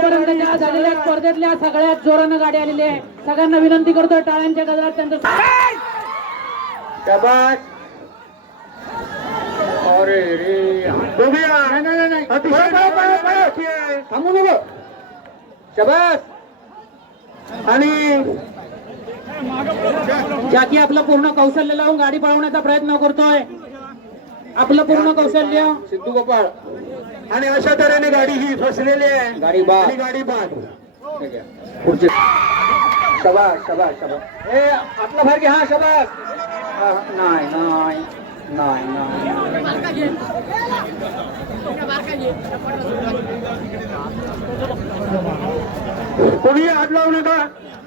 स्पर्धेतल्या सगळ्यात जोरानं गाडी आलेली आहे सगळ्यांना विनंती करतोय टाळ्यांच्या गजरात त्यांचं शाबास अरे रे बघूया नाही अतिशय थांबू नको शाबास आणि ज्याकी आपलं पूर्ण कौशल्य लावून गाडी पळवण्याचा प्रयत्न करतोय आपलं पूर्ण कौशल्य सिद्धू गोपाळ आणि अशा तऱ्हेने गाडी ही फसलेली आहे गाडी बाद. आणि गाडी बाद पुढचे शाबास शाबास शाबास ए आपला भार घे हा शाबास नाही नाही नाही नाही कोणी हात लावू नका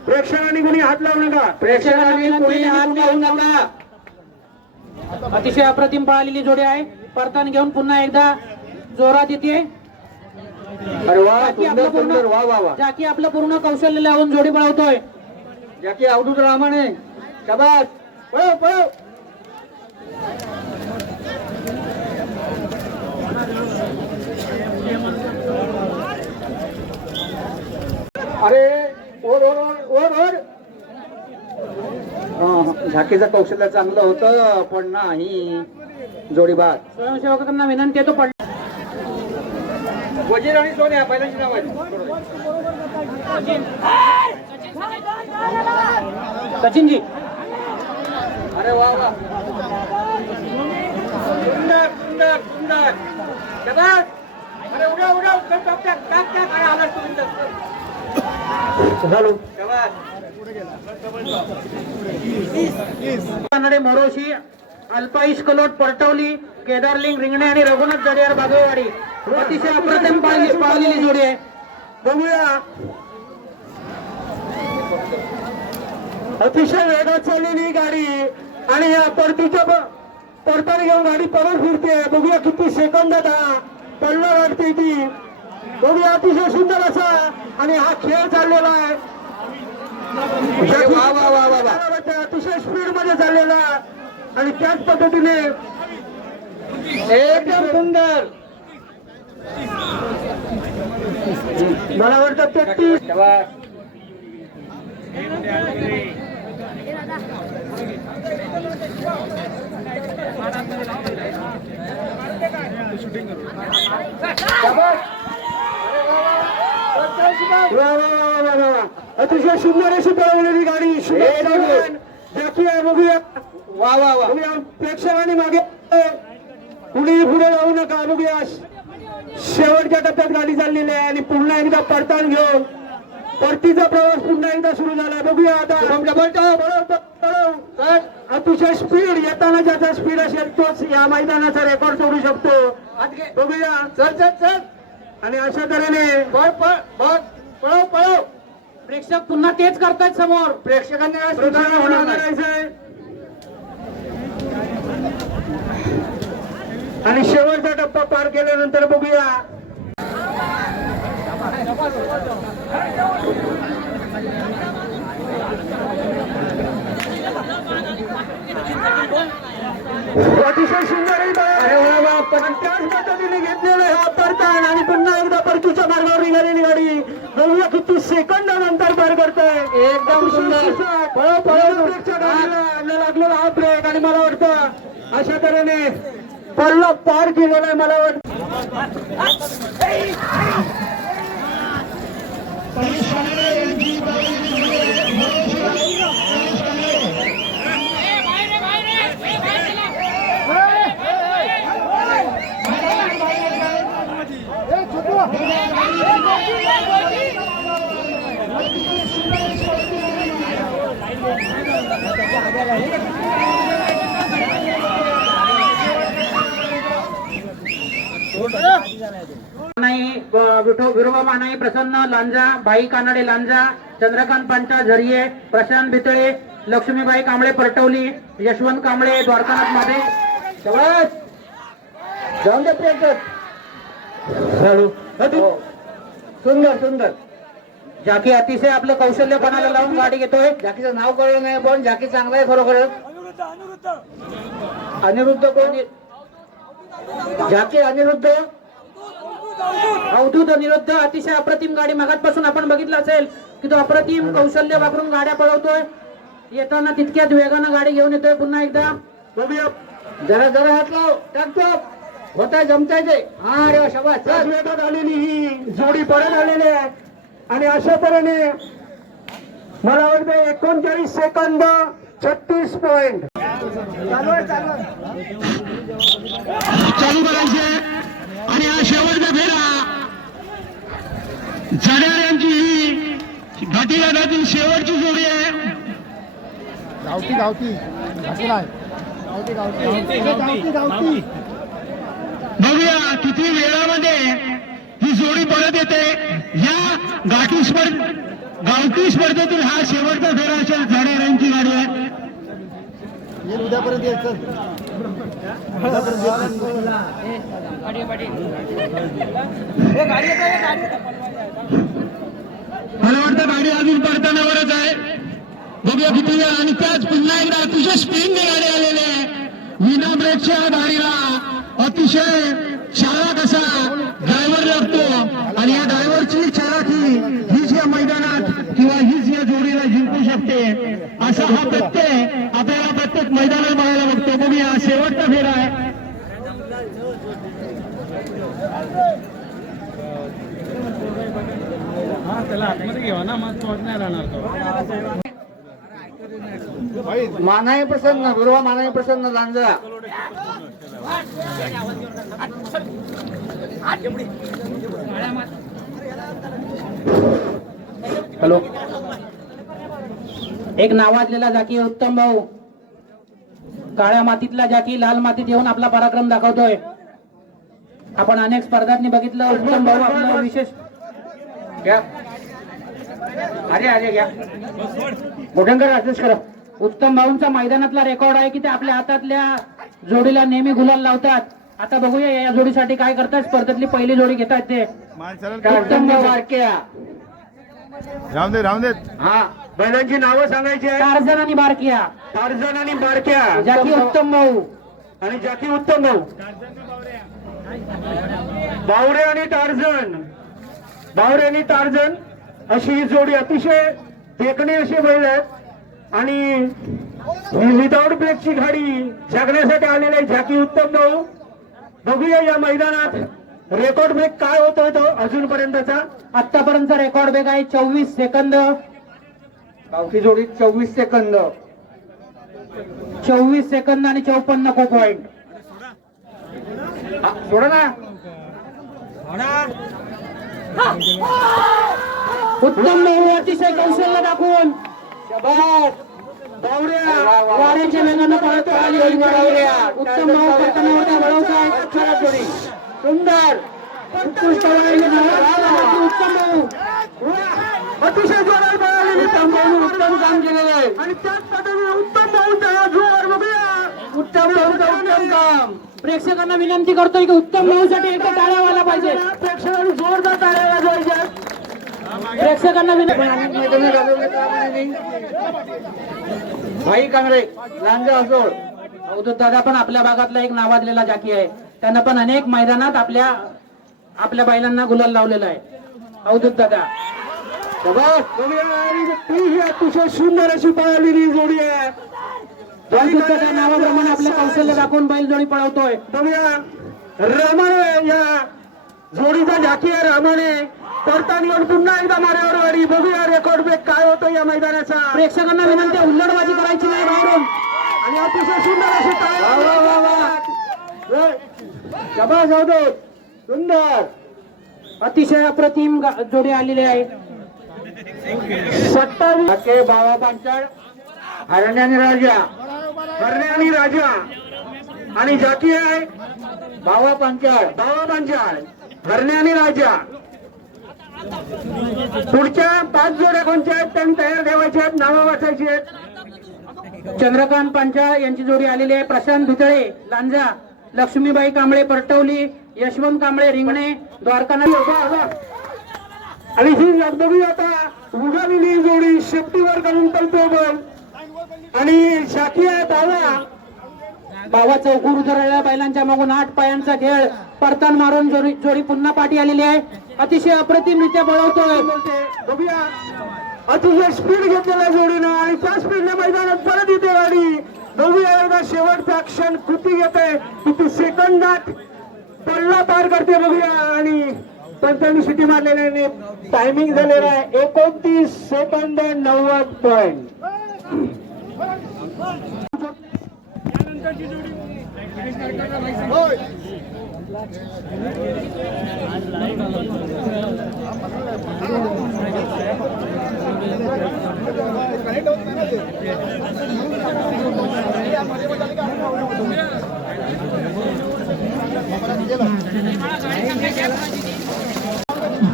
प्रेक्षकांनी कोणी हात लावू नका प्रेक्षकांनी कोणी हात लावू नका अतिशय अप्रतिम पळालेली जोडी आहे परतान घेऊन पुन्हा एकदा जोरात येते अरे वा सुंदर सुंदर वा वा वा ज्याकी आपलं पूर्ण कौशल्य लावून जोडी पळवतोय ज्याकी अवधूत रामाने शाबास पळव पळव अरे ओढ ओढ ओढ ओढ झाकीचं कौशल्य चांगलं होतं पण नाही जोडी बाद स्वयंसेवकांना विनंती आहे तो पड वजीर आणि सोन्या पहिल्यांची नाव आहे सचिनजी अरे वा वा सुंदर सुंदर सुंदर शाबास अरे उडा उडा टाक टाक टाक टाक अरे आला सुंदर झालो शाबास मोरोशी अल्पाईश कलोट परटवली केदारलिंग रिंगणे आणि रघुनाथ जडियार बागेवाडी अतिशय अप्रतिम पाळलेली जोडी आहे बघूया अतिशय वेगात चाललेली गाडी आणि या परताने घेऊन गाडी परत फिरते बघूया किती सेकंदात पडला वाटते ती बघूया अतिशय सुंदर असा आणि हा खेळ चाललेला आहे वा वा वा वा वा अतिशय स्पीड मध्ये चाललेला आणि त्याच पद्धतीने एकदम सुंदर मला वाटतं 33 शाबास वा वा वा वा वा अतिशय सुंदर अशी पळवलेली गाडी जॅकी आहे बघूया वा वा वा बघूया प्रेक्षकांनी मागे कुणी पुढे जाऊ नका बघूया शेवटच्या टप्प्यात गाडी चाललेली आहे आणि पुन्हा एकदा पडताळ घेऊन परतीचा प्रवास पुन्हा एकदा सुरू झाला बघूया आता अतिशय स्पीड येताना ज्याचा स्पीड असेल तोच या मैदानाचा रेकॉर्ड तोडू शकतो बघूया चल चल चल आणि अशा तऱ्हेने पळ पळ पळ पळव पळव प्रेक्षक पुन्हा तेच करतायत समोर प्रेक्षकांनी आज प्रधान सुधारणा होणार नाही. करायचंय आणि शेवटचा टप्पा पार केल्यानंतर बघूया अतिशय सुंदर पण त्याच पद्धतीने घेतलेलं हा परतान आणि पुन्हा एकदा परतीच्या मार्गावर निघालेली गाडी बघूया किती सेकंदानंतर पार करतोय एकदम सुंदर. प्रेक्षक लागलेला हा ब्रेक आणि मला वाटतं अशा तऱ्हेने पल्ला पार केलेला आहे मला वाटतं विरोबा मानाई प्रसन्न लांजा, भाई कानडे लांजा, चंद्रकांत पांचा झरिये, प्रशांत भितळे, लक्ष्मीबाई कांबळे परटवली, यशवंत कांबळे, द्वारकानाथ माधे. शाबास. जाऊन दे प्रियंकत. हो. सुंदर सुंदर. जाकी अतिशय आपलं कौशल्यपणाला लावून गाडी घेतोय. जाकीचं नाव कळलं नाही पण जाकी चांगला आहे खरोखर. अनिरुद्ध कोण? जाकी अनिरुद्ध. अवधूत अनिरुद्ध अतिशय अप्रतिम गाडी. मागातपासून आपण बघितलं असेल की तो अप्रतिम कौशल्य वापरून गाड्या पळवतोय. येताना तितक्याच वेगानं गाडी घेऊन येतोय. पुन्हा एकदा बघूया. जरा जरा हात लाव. टाकतो. होता जमताय ते. हा रे शाबास. त्याच वेगात आलेली ही जोडी परत आलेली आहे आणि अशा तऱ्हेने मला वाटतं 39 सेकंद 36 पॉइंट चालू आहे चालू आहे. चालू करायचे आणि हा शेवटचा फेरा जडेर यांची ही घाटी घाटातील शेवटची जोडी आहे. गावठी गावठी असं नाही. गावठी गावठी गावठी गावठी. बघूया किती वेळामध्ये ही जोडी परत येते. या गाठी गावठी स्पर्धेतील हा शेवटचा फेरा असेल. जडेर यांची गाडी आहे. येईल उद्यापर्यंत येईल. चल मला वाटतं गाडी अजून परतानावरच आहे. बघूया किती वेळ. आणि त्याच पुन्हा एकदा अतिशय स्पीडने गाडी आलेली आहे. विना ब्रेकच्या गाडीला अतिशय छाला कसा ड्रायव्हर लागतो आणि या ड्रायव्हरची चलाखी हीच या मैदानात किंवा हीच या जोडीला जिंकू शकते. असा हा प्रत्यय आपल्याला प्रत्येक मैदानात बघायला बघतो. बघूया शेवटचा फेरा आहे. त्याला आतमध्ये घेवा ना, मग तो नाही राहणार तो. मानाई प्रसन्न विरोबा मानाई प्रसन्न लांजा. हॅलो. एक नावाजलेला जाकी उत्तम भाऊ काळ्या मातीतला जाकी लाल मातीत येऊन आपला पराक्रम दाखवतोय. आपण अनेक स्पर्धांनी बघितलं. उत्तम भाऊ आपलं विशेष घ्या. अरे अरे घ्या. मोठ्यांकर ऍडजस्ट करा. उत्तम भाऊंचा मैदानातला रेकॉर्ड आहे की ते आपल्या हातातल्या जोडीला नेहमी गुलाल लावतात. आता बघूया या जोडीसाठी काय करतात. स्पर्धेतली पहिली जोडी घेतात ते उत्तम भाऊ बारक्या. राहून दे राहून देत. हा बैलांची नावं सांगायची आहे. टार्झन आणि बारकिया. टार्झन आणि बारक्या. जाकी उत्तम भाऊ आणि जाकी उत्तम भाऊ. बावरे आणि टार्झन. बावरे आणि टार्झन अशी ही जोडी अतिशय देखणे अशी बैल आहेत. आणि विदाउट ब्रेकची गाडी जगण्यासाठी आलेले जाकी उत्तम भाऊ. बघूया या मैदानात रेकॉर्ड ब्रेक काय होतोय तो अजूनपर्यंतचा. आतापर्यंतचा रेकॉर्ड ब्रेक आहे 24 सेकंद. गावठी जोडी 24 सेकंद. 24 सेकंद आणि 54 पॉइंट. सोडा ना. उत्तम भाऊ अतिशय कौशल्य दाखवून वाऱ्याच्या वेगानं पळत आली. उत्तम भाऊ पटकनावरती वळवताय. सुंदर उत्कृष्ट उत्तम भाऊ अतिशय जोरात पळालेली उत्तम भाऊ. उत्तम काम केलेलं आहे. आणि त्याच पद्धतीने उत्तम भाऊचा जोर बघूया. उत्तम भाऊचं उत्तम काम. प्रेक्षकांना विनंती करतोय की उत्तम भाऊसाठी एकदा टाळ्या व्हायला पाहिजे. प्रेक्षकांनी जोरदार टाळ्या वाजवायच्या. प्रेक्षकांना विनंती. भाई कांगडे लांजा असोड. अवधूत दादा पण आपल्या भागातला एक नावाजलेला जाकी आहे. त्यांना पण अनेक मैदानात आपल्या बैलांना गुलाल लावलेला आहे. अवधूत दादा ही अतिशय सुंदर अशी पळालेली जोडी आहे. अवधूत दादा नावाप्रमाणे आपलं कौशल्य दाखवून बैल जोडी पळवतोय. बघूया रामाने या जोडीचा जाकी आहे. रामाने परतानी येऊन पुन्हा एकदा माऱ्यावर गाडी. बघूया रेकॉर्ड ब्रेक काय होतो या मैदानाचा. प्रेक्षकांना विनंती हुल्लडबाजी करायची नाही बाहेरून. आणि अतिशय सुंदर अशी शबास अवधूत. सुंदर अतिशय अप्रतिम जोडी आलेली आहे. 27 बाबा पांचाळ हरणे आणि राजा. हरणे आणि राजा आणि जाकी आहे बाबा पांचाळ. बाबा पांचाळ हरणे आणि राजा. पुढच्या 5 जोड्या कोणत्या आहेत त्यांनी तयार ठेवायच्या आहेत, नावं वाचायची आहेत. चंद्रकांत पांचाळ यांची जोडी आलेली आहे. प्रशांत भितळे लांजा, लक्ष्मीबाई कांबळे परटवली, यशवंत कांबळे रिंगणे, द्वारकानाथ. आणि ही बघूया आता उगालेली जोडी शेपटीवर करून पलतो बल आणि शाकी आहे बावा चौकूर उतरलेल्या बैलांच्या मागून 8 पायांचा खेळ, परतन मारून जोडी पुन्हा पाठी आलेली आहे. अतिशय अप्रतिमरित्या पळवतोय. बघूया अतिशय स्पीड घेतलेल्या जोडीनं आणि त्या स्पीडने मैदानात परत येते गाडी. बघूया एकदा शेवटचा क्षण कृती घेते, किती सेकंदात पल्ला पार करते बघूया. आणि पंचांनी शिटी मारलेल्याने टायमिंग झालेला आहे 29 सेकंद 90 पॉइंट.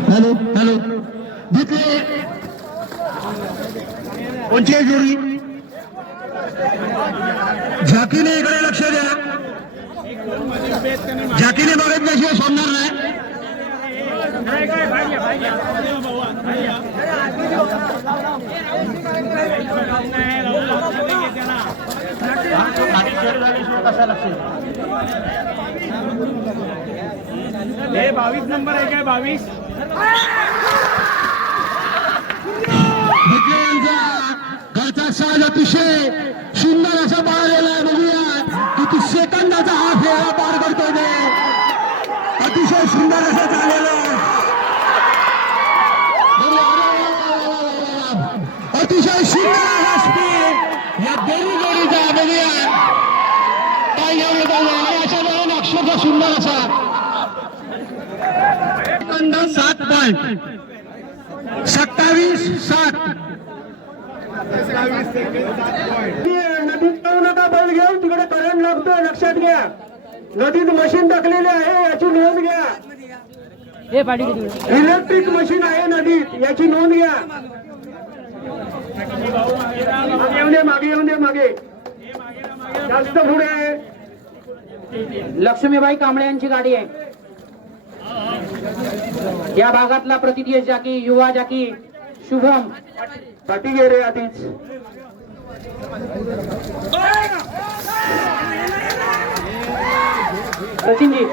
हॅलो हॅलो जिथे कोणची आहे जोडी? झाकीने इकडे लक्ष द्या. झाकीने बघितल्याशिवाय सोडणार नाही. हे 22 नंबर आहे काय? 22 भिकले यांचा घरचा साज अतिशय सुंदर असा पाळलेला आहे. बघूया किती सेकंदाचा हा फेरा पार करतोय ते. अतिशय सुंदर असं चाललेलं आहे. अतिशय सुंदर असा स्पीड या दोन्ही जोडीचा. बघूया काय यावेळी आणि अशा जाऊन अक्षरशः सुंदर असा 7 पॉइंट 27-7. नदीत जाऊ नका, बैल घेऊन तिकडे करंट लागतोय लक्षात घ्या. नदीत मशीन टाकलेली आहे याची नोंद घ्या. इलेक्ट्रिक मशीन आहे नदीत याची नोंद घ्या. मागे येऊन दे, मागे येऊन दे, मागे जास्त पुढे. लक्ष्मीबाई कांबळे यांची गाडी आहे. या भागातला प्रतिनिधी जाकी, युवा जाकी शुभम पाठी गे रे आधीच. सचिनजी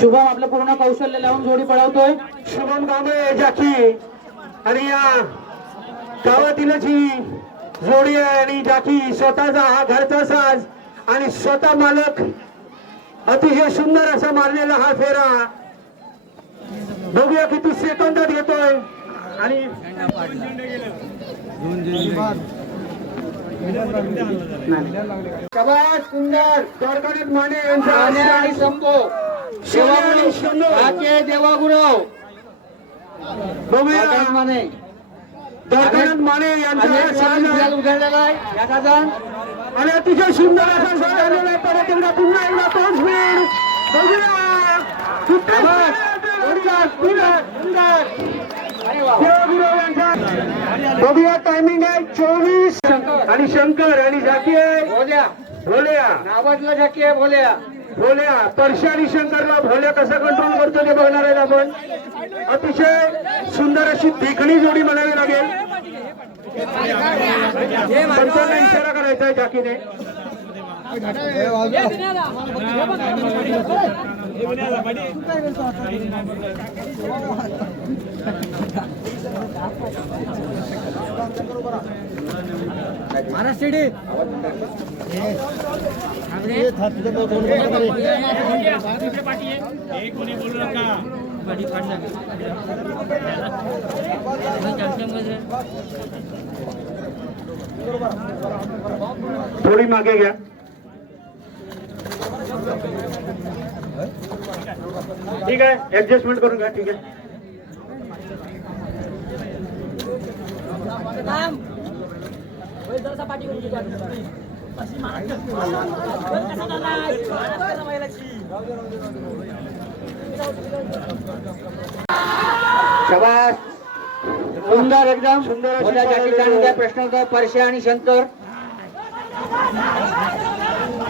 शुभम आपलं पूर्ण कौशल्य लावून जोडी पळवतोय. शुभम कांबळे जाकी आणि या गावातीलच ही जोडी आहे. आणि जाकी स्वतःचा हा घरचा साज आणि स्वतः मालक. अतिशय सुंदर असा मारलेला हा फेरा. बघूया किती सेकंदात येतोय. आणि शबाश सुंदर द्वारकानाथ माने यांचा आणि संपो देवागुराव. बघूया माने द्वारकानाथ माने यांचा उघडलेला आहे आणि अतिशय सुंदर असा साज आलेला आहे. परत एकदा पुन्हा एकदा तोच स्पीड. बघूया टायमिंग आहे 24. आणि शंकर आणि झाकी आहे भोल्या. नावातला झाकी आहे भोल्या. परशा आणि शंकरला भोल्या कसा कंट्रोल करतो ते बघणार आहे आपण. अतिशय सुंदर अशी देखणी जोडी म्हणावी लागेल. पंचांना इशारा करायचा आहे झाकीने. थोडी मागे घ्या. ठीक आहे, ऍडजस्टमेंट करून घ्या. ठीक आहे. शाबास, सुंदर एकदम सुंदर. प्रश्नोत्तर परशे आणि शंकर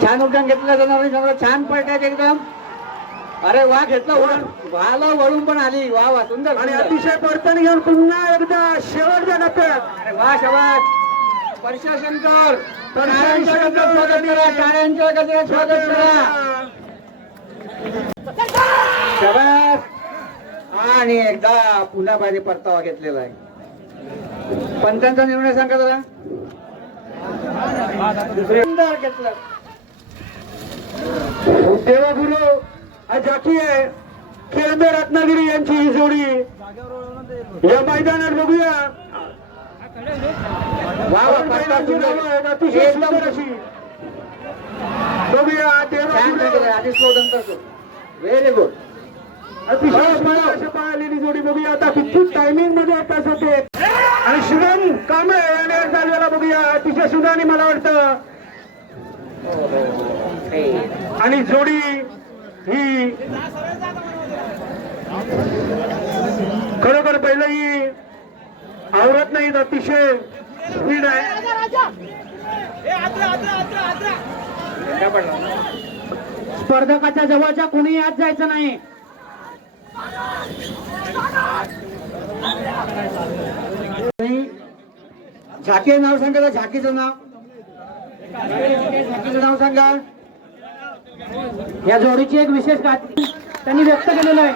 छान उड्डाण घेतलं जाणार. छान पडतात एकदम. अरे वा, घेतलं उडून, व्हाला वळून पण आली. वा वा, सुंदर. आणि अतिशय परतण घेऊन पुन्हा एकदा शेवटच्या टप्प्यात. अरे वा, शाबास परशा शंकर. टाळ्यांच्या गजरात स्वागत करा, टाळ्यांच्या गजरात स्वागत करा. शाबास. आणि एकदा पुन्हा बाहेर परतावा घेतलेला आहे. पंचांचा निर्णय सांगा जरा. सुंदर घेतलं. देवगुरु हा जॉकी आहे, खेळबे रत्नागिरी यांची ही जोडी या मैदानात बघूया. बैलांची नावं आहेत अतिशय सुंदर अशी. बघूया देवगुरु. Very good. अतिशय सुंदर अशी पाहिलेली जोडी. बघूया आता किती टायमिंग मध्ये तास होते. आणि शिवम कांबळे याने चालवायला बघूया. अतिशय सुंदर आणि मला वाटतं. आणि जोडी ही खरोखर पहिलंही आवरत नाहीत. अतिशय स्पीड आहे. स्पर्धकाच्या जवळच्या कोणी आत जायचं नाही. झाकी नाव सांगा. झाकीचं नाव. झाकीचं नाव सांगा. या जोडीची एक विशेष गाठी त्यांनी व्यक्त केलेलं आहे.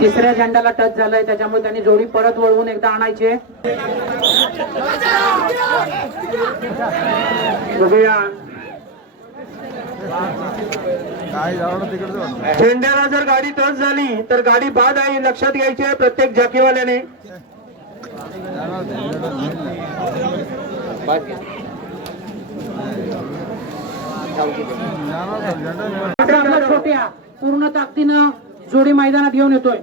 तिसऱ्या झेंड्याला टच झालंय, त्याच्यामुळे त्यांनी जोडी परत वळवून एकदा आणायची. बघूया. झेंड्याला जर गाडी टच झाली तर गाडी बाद आहे, लक्षात घ्यायची आहे प्रत्येक जॅकीवाल्याने. छोट्या पूर्ण ताकदीनं जोडी मैदानात घेऊन येतोय.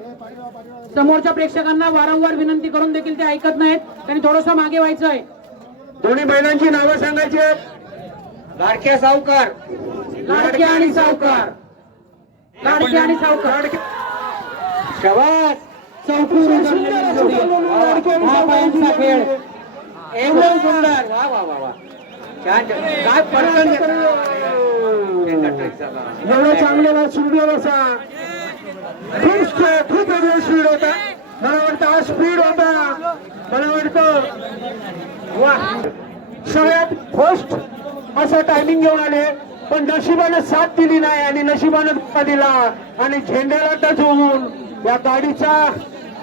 समोरच्या प्रेक्षकांना वारंवार विनंती करून देखील ते ऐकत नाहीत. त्यांनी थोडस मागे व्हायचं आहे. दोन्ही बैलांची नावं सांगायची आहेत. लाडक्या सावकार. लाडक्या आणि सावकार. लाडक्या आणि सावकार. शाबास. चौकूर खेळ एकदम सुंदर. वा वा वा वा. छान. काय पडकन एवढा चांगलेला सुंदर असा खूप वेगळा स्पीड होता. मला वाटतं हा स्पीड होता. मला वाटतं वा, सगळ्यात फर्स्ट असं टायमिंग घेऊन आले, पण नशिबानं साथ दिली नाही आणि नशिबानं धक्का दिला आणि झेंड्याला टच होऊन या गाडीचा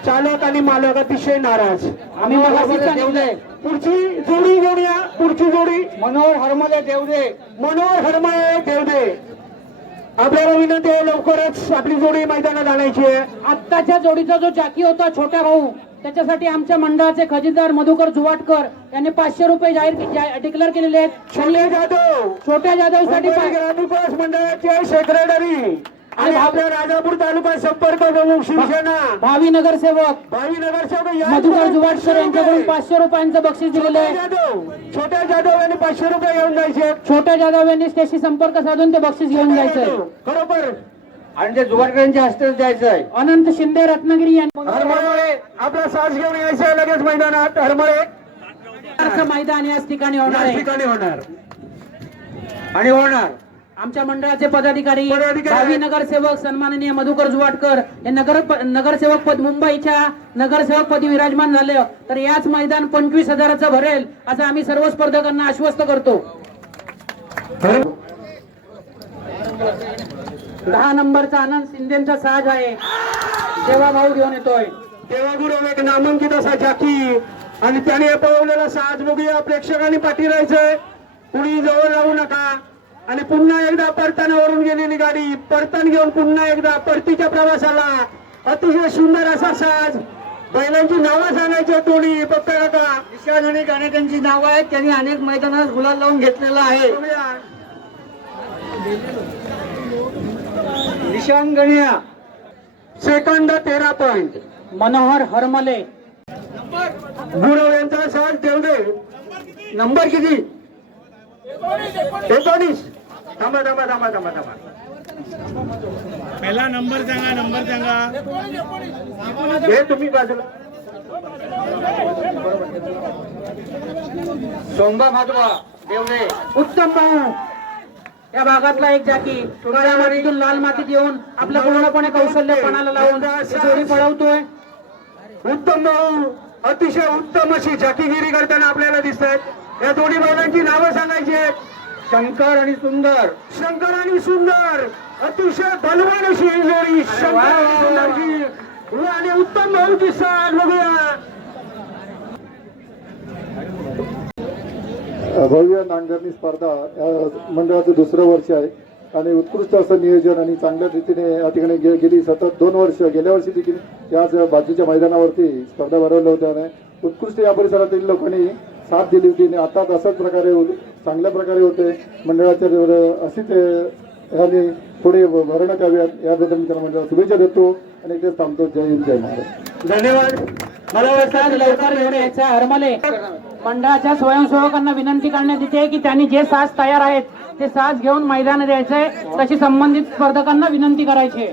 चालक आणि मालक अतिशय नाराज. आम्ही मला पुढची जोडी घेऊया. पुढची जोडी मनोहर हरमले देवदे. मनोहर हरमळे देवदे. आपल्याला विनंती आहे लवकरच आपली जोडी मैदानात आणायची आहे. आत्ताच्या जोडीचा जो जॅकी होता छोट्या भाऊ, त्याच्यासाठी आमच्या मंडळाचे खजिनदार मधुकर जुवाटकर यांनी 500 रुपये डिक्लेअर केलेले आहेत. छोट्या जाधव. छोट्या जाधवसाठी ग्रामविकास मंडळाचे सेक्रेटरी आणि आपल्या राजापूर तालुका संपर्क प्रमुख शिवसेना भावी नगरसेवक मधुकर जुवाटकर यांच्याकडून 500 रुपयांचं बक्षीस दिलेलं आहे. छोट्या जाधव यांनी 500 रुपये घेऊन जायचे. छोट्या जाधव यांनी त्याशी संपर्क साधून ते बक्षीस घेऊन जायचंय. बरोबर. आणि ते जुवाटकरांच्या हस्ते जायचं आहे. अनंत शिंदे रत्नागिरी यांनी हरमळे आपला साज घेऊन यायचं आहे लगेच मैदानात. हरमळे मैदान याच ठिकाणी होणार आहे. ठिकाणी होणार आणि होणार. आमच्या मंडळाचे पदाधिकारी भावी नगरसेवक सन्माननीय मधुकर जुवाटकर हे नगरसेवक पद मुंबईच्या नगरसेवक पदी विराजमान झाले तर याच मैदान 25,000चं भरेल असं आम्ही सर्व स्पर्धकांना आश्वस्त करतो. 10 नंबरचा आनंद शिंदेचा साज आहे. देवा भाऊ घेऊन येतोय. देवागुरु एक नामांकित असा जॅकी आणि त्याने पळवलेला साज. बघूया. प्रेक्षकांनी पाठी राहायचंय. कुणी जवळ राहू नका. आणि पुन्हा एकदा परतानावरून गेलेली गाडी परतन घेऊन पुन्हा एकदा परतीच्या प्रवासाला अतिशय सुंदर असा साज. बैलांची नावं सांगायची दोन्ही पप्पा काका. निशान आणि गाणे त्यांची नावं आहेत. त्यांनी अनेक मैदानात गुलाल लावून घेतलेला आहे. निशान गण्या सेकंद 13 पॉइंट. मनोहर हरमले, गुरव यांचा साथ देवदे. नंबर किती? 19. थांबा थांबा थांबा थांबा थांबा. पहिला नंबर सांगा. हे तुम्ही बाजूला. सोमबा भातवा देवदे. उत्तम भाऊ या भागातला एक जाकी काळ्या मातीतून लाल मातीत येऊन आपलं पूर्णपणे कौशल्य पणाला लावून ही जोडी पळवतोय. उत्तम भाऊ अतिशय उत्तम अशी जाकीगिरी करताना आपल्याला दिसत आहेत. या दोन्ही बैलांची नावं सांगायची आहेत. शंकर आणि सुंदर. शंकर आणि सुंदर अतिशय बलवान अशी ही जोडी. शंकर आणि सुंदरची आणि उत्तम भाऊची साथ बघूया. भव्य नांगरणी स्पर्धा या मंडळाचं दुसरं वर्ष आहे आणि उत्कृष्ट असं नियोजन आणि चांगल्या रीतीने या ठिकाणी गेली सतत 2 वर्ष, गेल्या वर्षी देखील याच बाजूच्या मैदानावरती स्पर्धा भरवल्या होत्या आणि उत्कृष्ट या परिसरातील लोकांनी साथ दिली होती आणि आता तशाच प्रकारे चांगल्या प्रकारे होते. मंडळाच्या अशीच यांनी पुढे भरवण्यात याव्यात याबद्दल मी त्यांना मंडळाला शुभेच्छा देतो आणि इथेच थांबतो. जय हिंद, जय महाराज. धन्यवाद. मला वाटतं लवकर घेऊन यायचा हरमले. मंडळाच्या स्वयंसेवकांना विनंती करण्यात येते की त्यांनी जे साज तयार आहेत ते साज घेऊन मैदान द्यायचंय, तशी संबंधित स्पर्धकांना विनंती करायची.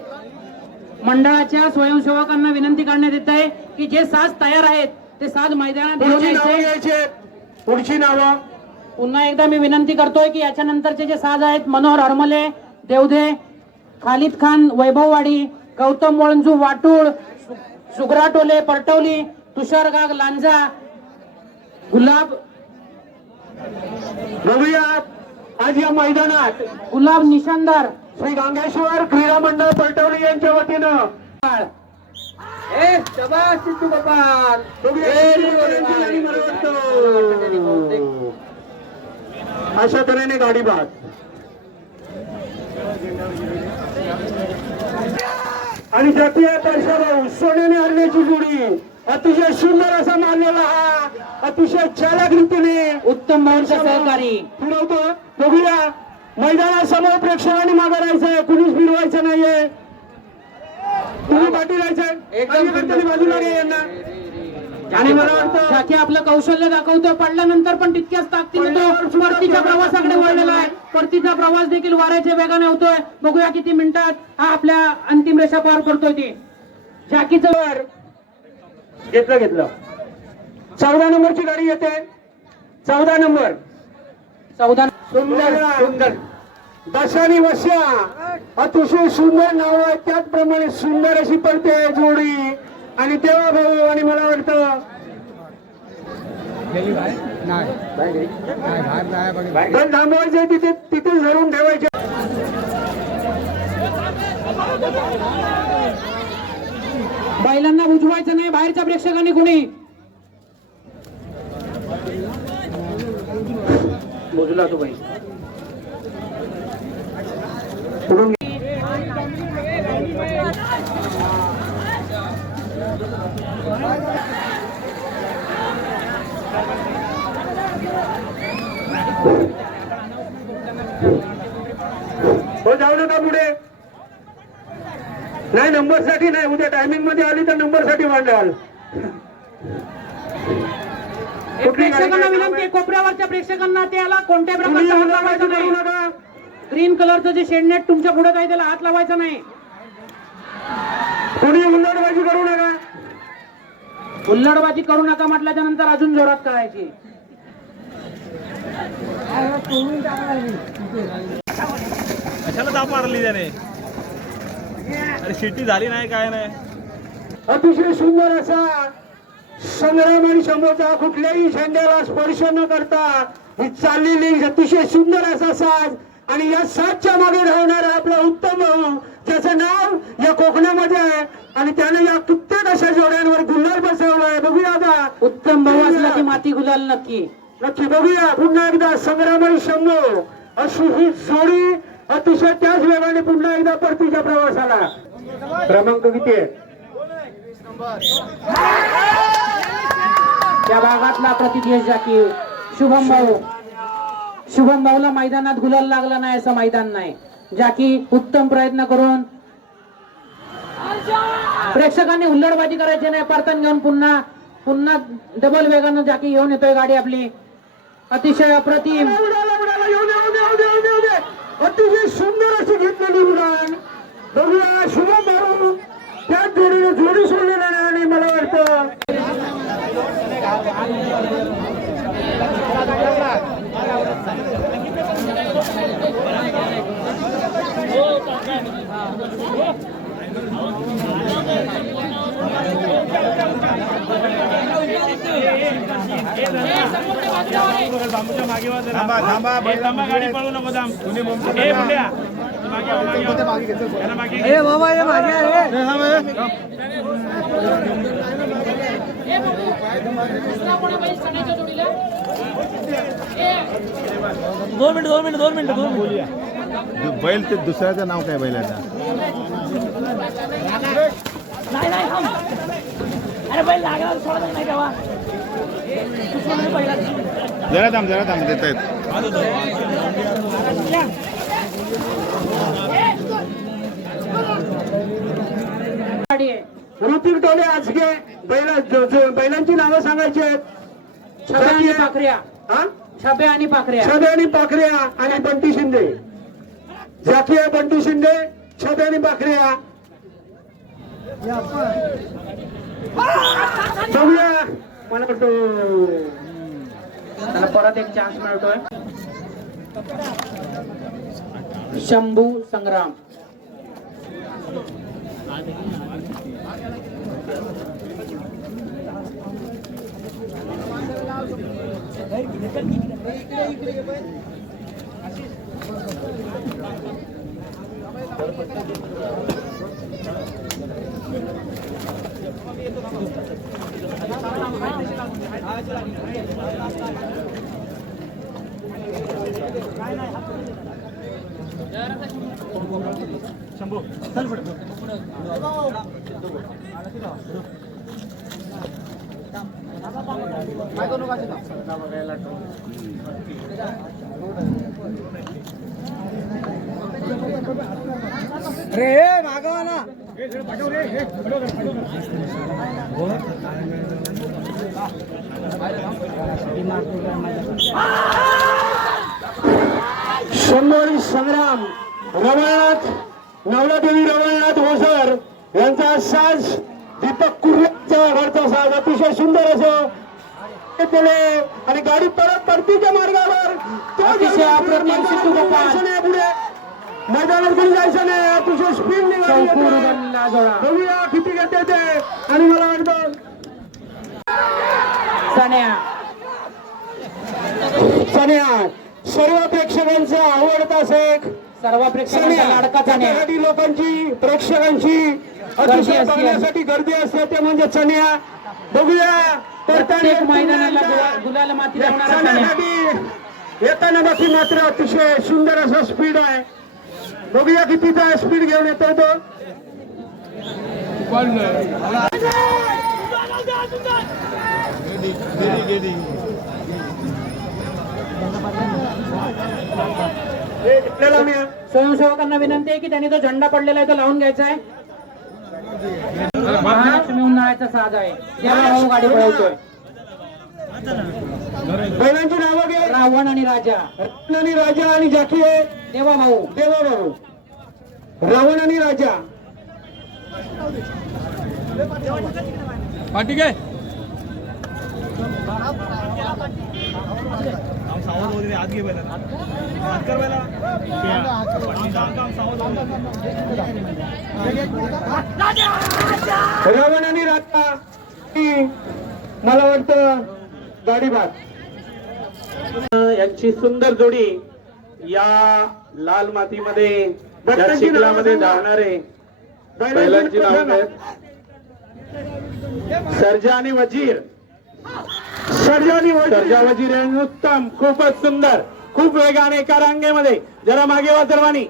मंडळाच्या स्वयंसेवकांना विनंती करण्यात येत आहे की जे साज तयार आहेत ते साज मैदानात घेऊन यायचे. पुढची नावं पुन्हा एकदा मी विनंती करतोय की याच्यानंतरचे जे साज आहेत मनोहर हरमले देवधे, खालिद खान वैभववाडी, गौतम वळंजू वाटूळ, सुगरा टोले परटवली, तुषार गाग लांजा, गुलाब बघूया आज या मैदानात गुलाब निशानदार श्री गांगेश्वर क्रीडा मंडळ पलटवली यांच्या वतीनं अशा तऱ्हेने गाडी बाद. आणि जातीय भाऊ सोन्याने हरण्याची जोडी अतिशय सुंदर असा मानलेला हा अतिशय चालक रीतीने उत्तम भाऊंचा सहकारी फिरवतो. बघूया मैदानासमोर प्रेक्षकांनी मागे राहायचंय, कुणीच फिरवायचं नाहीये. तुम्ही पाठी राहायचंय बाजूला घे यांना. आणि मला वाटतं जाकी आपलं कौशल्य दाखवतो. पडल्यानंतर पण तितक्याच ताकदीने तो परतीच्या प्रवासाकडे वळलेला आहे. परतीचा प्रवास देखील वाऱ्याच्या वेगाने होतोय. बघूया किती मिनिटात हा आपल्या अंतिम रेषा पार करतोय. ते जाकीचं वर घेतलं 14 नंबरची गाडी येते. 14 नंबर 14 सुंदर सुंदर दशानी वश्या अतिशय सुंदर नाव आहे. त्याचप्रमाणे सुंदर अशी पडते जोडी. आणि तेव्हा भाऊ आणि मला वाटतं पण थांबवायचे तिथे धरून ठेवायचे. बैलांना बुजवायचं नाही बाहेरच्या प्रेक्षकांनी कुणी. मोजला तो बाई हो जाऊ नका पुढे. नाही नंबर साठी नाही, उद्या टायमिंग मध्ये आली तर नंबर साठी वाढाल. प्रेक्षकांना विनंती, कोपऱ्यावरच्या प्रेक्षकांना त्याला कोणत्या प्रकारचा हात लावायचा नाही. ग्रीन कलरचं जे शेडनेट तुमच्या पुढे काही त्याला हात लावायचा नाही. कोणी हुल्लडबाजी करू नका. हुल्लडबाजी करू नका म्हटल्याच्या नंतर अजून जोरात करायची. कशाला दाब मारली त्याने? अरे शिट्टी झाली नाही, काय नाही. अतिशय सुंदर असा संग्राम आणि शंभूचा कुठल्याही झेंड्याला स्पर्श न करता ही चाललेली अतिशय सुंदर असा साज. आणि या साजच्या मागे धावणारा आपला उत्तम भाऊ, ज्याचं नाव या कोकणामध्ये आहे आणि त्याने या कित्येक अशा जोड्यांवर गुलाल बसवलाय. बघूया आता उत्तम भाऊ असला की माती गुलाल नक्की. नक्की बघूया पुन्हा एकदा संग्राम आणि शंभू अशी ही जोडी अतिशय त्याच वेगाने पुन्हा एकदा परतीच्या प्रवासाला. क्रमांक किती आहे? त्या भागातला प्रतिदेश जाकी शुभम भाऊ. शुभम भाऊला मैदानात गुलाल लागला नाही असं मैदान नाही. जाकी उत्तम प्रयत्न करून प्रेक्षकांनी हुल्लडबाजी करायची नाही. परतन घेऊन पुन्हा पुन्हा डबल वेगानं जाकी घेऊन येतोय गाडी आपली. अतिशय अप्रतिम. अतिशय सुंदर अशी घेतलेली उडान बघूया. शुभम भाऊ त्याच जोडीने जोडी सोडलेला आणि मला वाटतं गाडी पळू नको थांब. दोन मिनिट बैल ते दुसऱ्याचं नाव काय बैलाचं? जरा थांब देत आहेत. गाडी आहे. ऋतिक टोले आजगे बैलांची नावं सांगायची आहेत. छब्या आणि पाखऱ्या. हा? छब्या आणि पाखऱ्या. छबे आणि पाखऱ्या आणि बंटी शिंदे. झाकिया बंटी शिंदे, छबे आणि पाखऱ्या. बघूया. मला वाटतं त्याला परत एक चान्स मिळतोय. शंभू संग्राम. शंभरी संग्राम रवळनाथ नवलादेवी रवळनाथ ओसर यांचा साज दीपक कुर्लेचा घरचा साज अतिशय सुंदर असं केले आणि गाडी परत परतीच्या मार्गावर तो अतिशय अप्रतिम सिद्धू गोपाल. पुढे मैदानात कोणी जायचं नाही. अतिशय स्पीड बघूया किती घेते ते. आणि मला वाटतं सन्या सर्व प्रेक्षकांचा आवडता शेख. सर्व प्रेक्षकांचा लाडका चण्या. त्यासाठी लोकांची प्रेक्षकांची अतिशय बघण्यासाठी गर्दी असते ते म्हणजे चण्या. बघूया प्रत्येक मैदानाला गुलाल माती लावणारा चण्या. चण्यासाठी येताना बाकी मात्र अतिशय सुंदर असा स्पीड आहे. बघूया कितीचा स्पीड घेऊन येतो तो. स्वयंसेवकांना विनंती आहे की त्यांनी तो झेंडा पडलेला आहे तो लावून घ्यायचा आहे. महालक्ष्मी उन्हाळ्याचा साज आहे. त्याला भाऊ गाडी पळवतोय. बैलांची नावं घे. रावण आणि राजा. आणि राजा आणि जाकी आहे देवा भाऊ. देवा भाऊ. रावण आणि राजा. ठीक आहे. रावण आणि राजा मला वाटतं गाडी बाद यांची सुंदर जोडी या लाल मातीमध्ये चिखलामध्ये धावणारे बैलांची नाव आहेत. सर्जा आणि वजीर. सर्जा वजीर यांनी उत्तम खूपच सुंदर खूप वेगाने एका रांगेमध्ये जरा मागे वा सर्वांनी.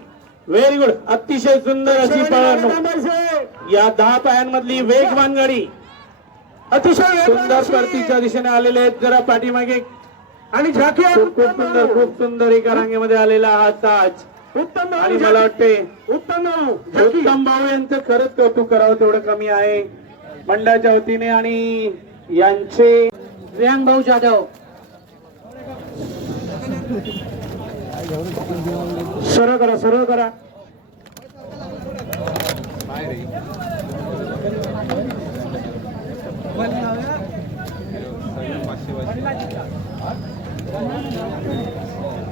Very good. अतिशय सुंदर अशी पळवणूक या 10 पायांमधली वेगवान गाडी अतिशय सुंदर परतीच्या दिशेने आलेले आहेत. जरा पाठीमागे आणि झाकी खूप सुंदर एका रांगेमध्ये आलेला हा ताज उत्तम आणि भाऊ मला वाटते उत्तम भाऊ उत्तम भाऊ यांचं खरंच कौतुक करावं तेवढं कमी आहे मंडळाच्या वतीने. आणि यांचे वियांग भाऊ जाधव. सरळ करा सरळ करा.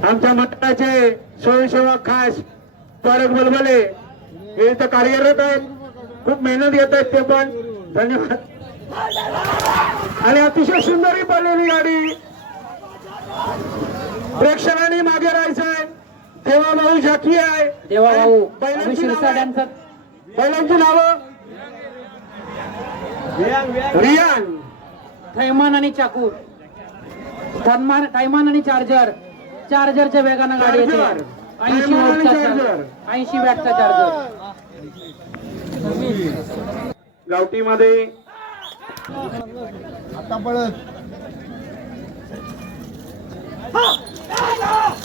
आमच्या मंडळाचे स्वयंसेवक खास पारक बलबले हे इथं कार्यरत आहेत, खूप मेहनत घेत आहेत ते पण धन्यवाद. आणि अतिशय सुंदर ही पडलेली गाडी, प्रेक्षकांनी मागे राहायचंय. देवाभाऊ झाकी आहे, देवाभाऊ बैलांची शिरसाड्यांचा बैलांची नावं रियान, थैमान आणि चाकूर. थैमान आणि चार्जरच्या वेगानं गाडी येते. 80 वॅटचा चार्जर, 80 वॅटचा चार्जर. गावठीमध्ये आता पळत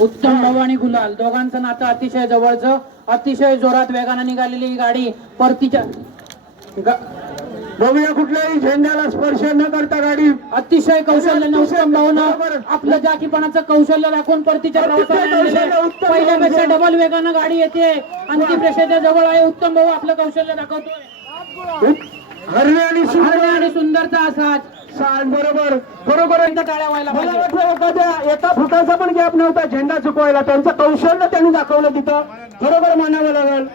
उत्तम भाऊ आणि गुलाल दोघांचं नातं अतिशय जवळचं. अतिशय जोरात वेगानं निघालेली ही गाडी परतीच्या बघूया कुठल्याही झेंड्याला स्पर्श न करता गाडी अतिशय कौशल्यानं उत्तम भाऊनं आपलं जाकीपणाचं कौशल्य दाखवून परतीच्या प्रवासाला आणलेलं आहे. पहिल्यापेक्षा डबल वेगानं गाडी येते. अंतिम रेषेच्या जवळ आहे. उत्तम भाऊ आपलं कौशल्य दाखवतोय. हरणे आणि सुंदर आणि सुंदरचा असाच बरोबर बरोबर. एकदा टाळ्या व्हायला मला पाहिजे. वाटलं एखाद्या एका फुटाचा पण गॅप नव्हता झेंडा चुकवायला. त्यांचं कौशल्य त्यांनी दाखवलं तिथं, बरोबर मानावं लागेल.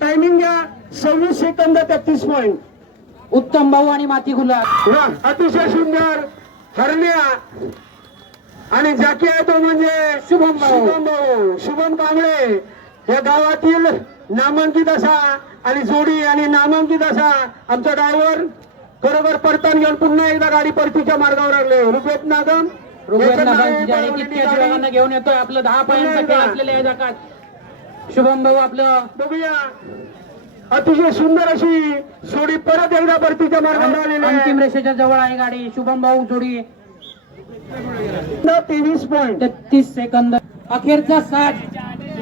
टायमिंग घ्या 26 सेकंद 33 पॉईंट. उत्तम भाऊ आणि माती गुलाल. वा, अतिशय सुंदर. हरण्या आणि जाकी आहे तो म्हणजे शुभम भाऊ, शुभम कांबळे. या गावातील नामांकित असा आणि जोडी आणि नामांकित असा आमचा ड्रायव्हर बरोबर परतान घेऊन पुन्हा एकदा गाडी परतीच्या मार्गावर लागले. रुपेश नागम कितक्या वेगानं घेऊन येतोय. आपलं 10 पायांचा खेळ असलेले आहे जगात. शुभम भाऊ आपलं बघूया. अतिशय सुंदर अशी जोडी परत एकदा परतीच्या मार्गावर आलेली आहे. अंतिम रेषेच्या जवळ आहे गाडी. शुभम भाऊ जोडी 23 पॉईंट. 33 सेकंद. अखेरचा 60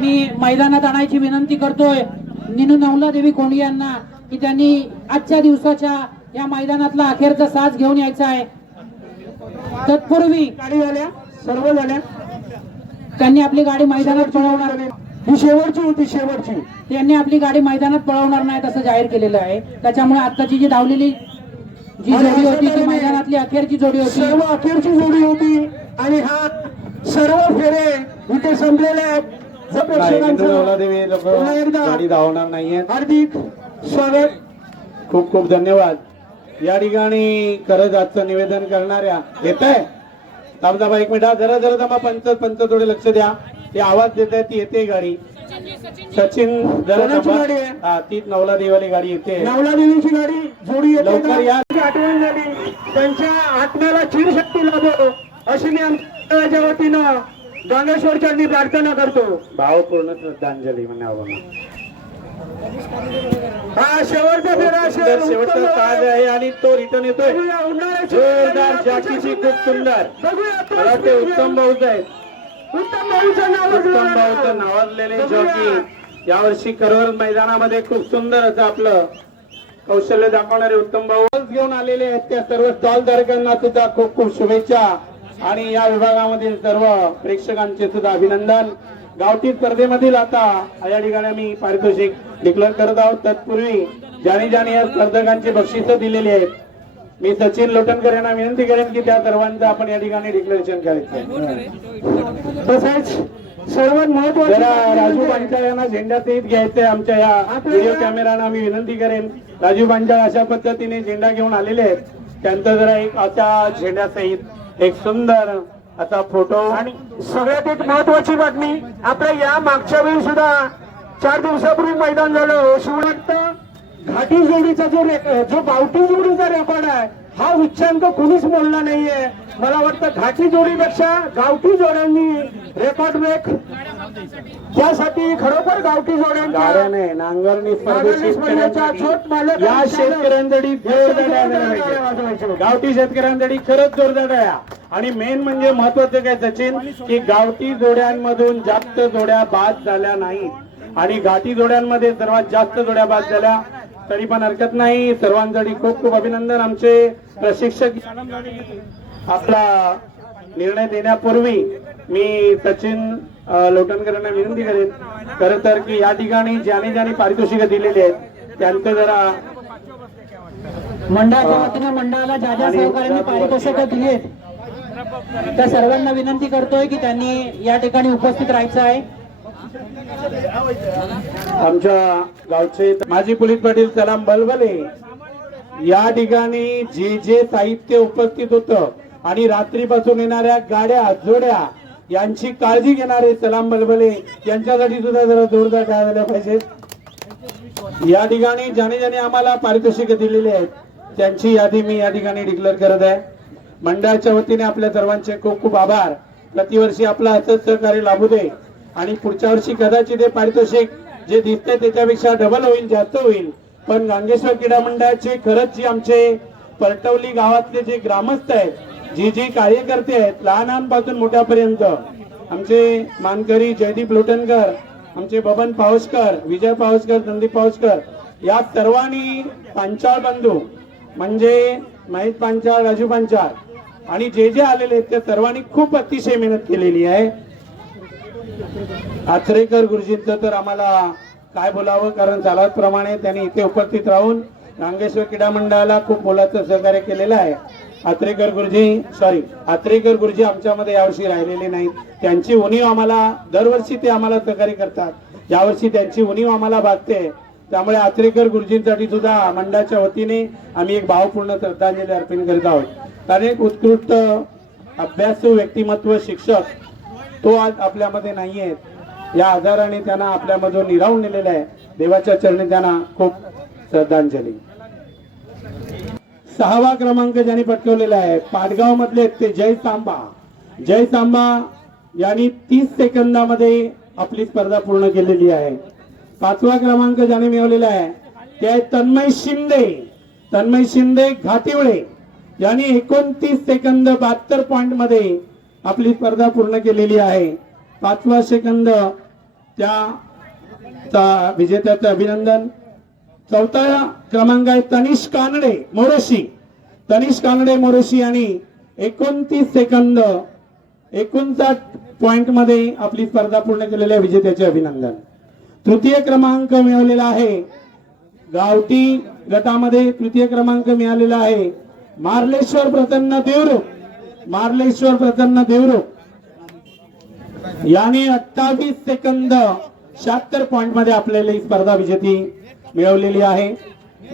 मी मैदानात आणायची विनंती करतोय निनू नवला देवी कोंडी यांना की त्यांनी आजच्या दिवसाच्या या मैदानातला अखेरचा 60 घेऊन यायचा आहे. तत्पूर्वी गाडी झाल्या, सर्व झाल्या. त्यांनी आपली गाडी मैदानात पळवणार ही शेवटची होती, शेवटची. त्यांनी आपली गाडी मैदानात पळवणार नाही असं जाहीर केलेलं आहे. त्याच्यामुळे आताची जी धावलेली जी जोडी होती ती मैदानातली अखेरची जोडी होती. सर्व अखेरची जोडी होती आणि हा सर्व फेरे इथे संपलेले आहेत. पुन्हा एकदा गाडी धावणार नाहीये. हार्दिक स्वागत. खूप खूप धन्यवाद. या ठिकाणी खरंच आजचं निवेदन करणाऱ्या येत आहे. थांबा एक मिनिट, जरा जरा थांबा. पंच थोडे लक्ष द्या. ते आवाज देत आहे, ती येते गाडी. सचिन जरा कोणाची थांबा. गाडी आहे? हा, ती नवला देवाली गाडी येते. नवला देवीची गाडी जोडी येते लवकर का? या. आठवण झाली. त्यांच्या आत्म्याला चिरशक्ती लाभो अशी मी आमच्या वतीनं गांगेश्वर चरणी प्रार्थना करतो. भावपूर्ण श्रद्धांजली म्हणावं. हा शेवटचा फेरा शेवटचा ताज आहे आणि तो रिटर्न येतोय. जोरदार जाकीची खूप सुंदर. मला वाटते उत्तम भाऊच आहेत. उत्तम भाऊचं नाव उत्तम भाऊचं नावाजलेले जॉकी यावर्षी करवल मैदानामध्ये खूप सुंदर असं आपलं कौशल्य दाखवणारे उत्तम भाऊ घेऊन आलेले आहेत. त्या सर्व स्टॉल धारकांना सुद्धा खूप खूप शुभेच्छा आणि या विभागामधील सर्व प्रेक्षकांचे सुद्धा अभिनंदन. गावठी स्पर्धेमधील आता या ठिकाणी आम्ही पारितोषिक डिक्लेअर करत आहोत. तत्पूर्वी ज्याने या स्पर्धकांची बक्षिसं दिलेली आहेत. मी सचिन लोटनकर यांना विनंती करेन की त्या सर्वांचं आपण या ठिकाणी डिक्लेरेशन करायचं. तसेच सर्वात महत्वाचं जरा राजू पांचाळ यांना झेंडा सहित घ्यायचंय. आमच्या या व्हिडिओ कॅमेराना मी विनंती करेन. राजू पांचाळ अशा पद्धतीने झेंडा घेऊन आलेले आहेत. त्यांचं जरा एक अशा झेंडा सहित एक सुंदर असा फोटो. आणि सगळ्यात एक महत्वाची बातमी, आपल्या या मागच्या वेळी सुद्धा 4 दिवसापूर्वी मैदान झालं. शिवरात घाटी जोडीचा जो गावठी जोडीचा रेकॉर्ड आहे हा उच्चांक कोणीच मोडला नाहीये. मला वाटतं घाटी जोडीपेक्षा गावठी जोड्यांनी रेकॉर्ड ब्रेक. त्यासाठी खरोखर गावठी जोड्यांच्या गाड्याने नांगरणी स्पर्धेच्या झोट मालक या शेतकऱ्यांसाठी जोरदार गावठी शेतकऱ्यांसाठी खरंच जोरदार आहे. आणि मेन म्हणजे महत्वाचं काय सचिन की गावठी जोड्यांमधून जास्त जोड्या बाद झाल्या नाहीत. आणि घाटी जोड्यांमध्ये सर्वात जास्त जोड्या बाद झाल्या, तरी पण हरकत नाही. सर्वांसाठी खूप खूप अभिनंदन. आमचे प्रशिक्षक आपला निर्णय देण्यापूर्वी मी सचिन लोटणकरांना विनंती करेन खरं तर की या ठिकाणी ज्याने पारितोषिकं दिलेली आहेत त्यांचं जरा मंडळाच्या वतीनं मंडळाला ज्या ज्या सहकार्याने पारितोषिकं दिली आहेत त्या सर्वांना विनंती करतोय की त्यांनी या ठिकाणी उपस्थित राहायचं आहे. आमच्या गावचे माजी पोलीस पाटील सलाम बलबले या ठिकाणी जे साहित्य उपस्थित होतं आणि रात्रीपासून येणाऱ्या गाड्या जोड्या यांची काळजी घेणारे सलाम बलबले यांच्यासाठी सुद्धा जरा जोरदार टाळ्या झाल्या पाहिजेत. या ठिकाणी ज्याने आम्हाला पारितोषिक दिलेली आहेत त्यांची यादी मी या ठिकाणी डिक्लेअर करत आहे. मंडळाच्या वतीने आपल्या सर्वांचे खूप खूप आभार. प्रतिवर्षी आपला असंच सहकार्य लाभू दे आणि पुढच्या वर्षी कदाचित हे पारितोषिक जे दिसतंय त्याच्यापेक्षा डबल होईल, जास्त होईल. पण गांगेश्वर क्रीडा मंडळाचे खरंच जे आमचे परटवली गावातले जे ग्रामस्थ आहेत, जे कार्यकर्ते आहेत, लहानांपासून मोठ्यापर्यंत, आमचे मानकरी जयदीप लोटणकर, आमचे बबन पावसकर, विजय पावसकर, संदीप पावसकर या सर्वांनी पांचाळ बंधू म्हणजे महेश पांचाळ, राजू पांचाळ आणि जे आलेले आहेत त्या सर्वांनी खूप अतिशय मेहनत केलेली आहे. आचरेकर गुरुजींचं तर आम्हाला काय बोलावं, कारण चालतप्रमाणे त्यांनी इथे उपस्थित राहून गांगेश्वर क्रीडा मंडळाला खूप मोलाचं सहकार्य केलेलं आहे. आत्रेकर गुरुजी आमच्यामध्ये यावर्षी राहिलेले नाहीत. त्यांची उणीव आम्हाला दरवर्षी ते आम्हाला सहकार्य करतात, यावर्षी त्यांची उणीव आम्हाला भागते. त्यामुळे आत्रेकर गुरुजींसाठी सुद्धा मंडळाच्या वतीने आम्ही एक भावपूर्ण श्रद्धांजली अर्पण करीत आहोत. कारण एक उत्कृष्ट अभ्यासू व्यक्तिमत्व शिक्षक तो आज आपल्यामध्ये नाहीये. या आधाराने त्यांना आपल्यामधून निरावून नेलेला आहे. देवाच्या चरणी त्यांना खूप श्रद्धांजली. 6वा क्रमांक ज्यांनी पटकवलेला आहे पाटगाव मधले ते जय सांबा यांनी 30 सेकंदामध्ये आपली स्पर्धा पूर्ण केलेली आहे. 5वा क्रमांक ज्याने मिळवलेला आहे ते आहे तन्मय शिंदे घाटिवळे यांनी 29 सेकंद 72 पॉइंट मध्ये आपली स्पर्धा पूर्ण केलेली आहे. 5वा सेकंद त्या विजेत्याचं अभिनंदन. 4था क्रमांक आहे तनिष कानडे मोरोशी यांनी 29 सेकंद 59 पॉइंट मध्ये आपली स्पर्धा पूर्ण केलेल्या विजेत्याचे अभिनंदन. 3य क्रमांक मिळवलेला आहे गावठी गटामध्ये 3य क्रमांक मिळालेला आहे मार्लेश्वर प्रसन्न देवरुख यांनी 28 सेकंद 76 पॉइंट मध्ये आपल्याला ही स्पर्धा विजेती मिळवलेली आहे.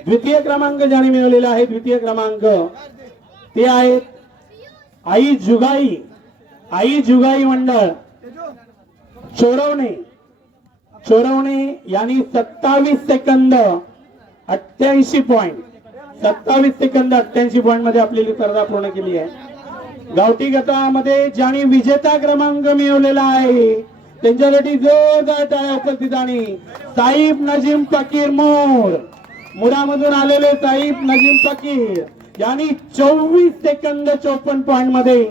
2य क्रमांक ज्याने मिळवलेला आहे 2य क्रमांक ते आहेत आई जुगाई मंडळ चोरवणे यांनी 27 सेकंद 88 पॉइंट 27 सेकंद 88 पॉइंट मध्ये आपली स्पर्धा पूर्ण केली आहे. गावठी गटामध्ये ज्यांनी विजेता क्रमांक मिळवलेला आहे त्यांच्यासाठी जोरदार टाळ्या उपस्थित आणि साईब नजीम फकीर मुरामधून आलेले साईब नजीम फकीर यांनी 24 सेकंद 54 पॉइंट मध्ये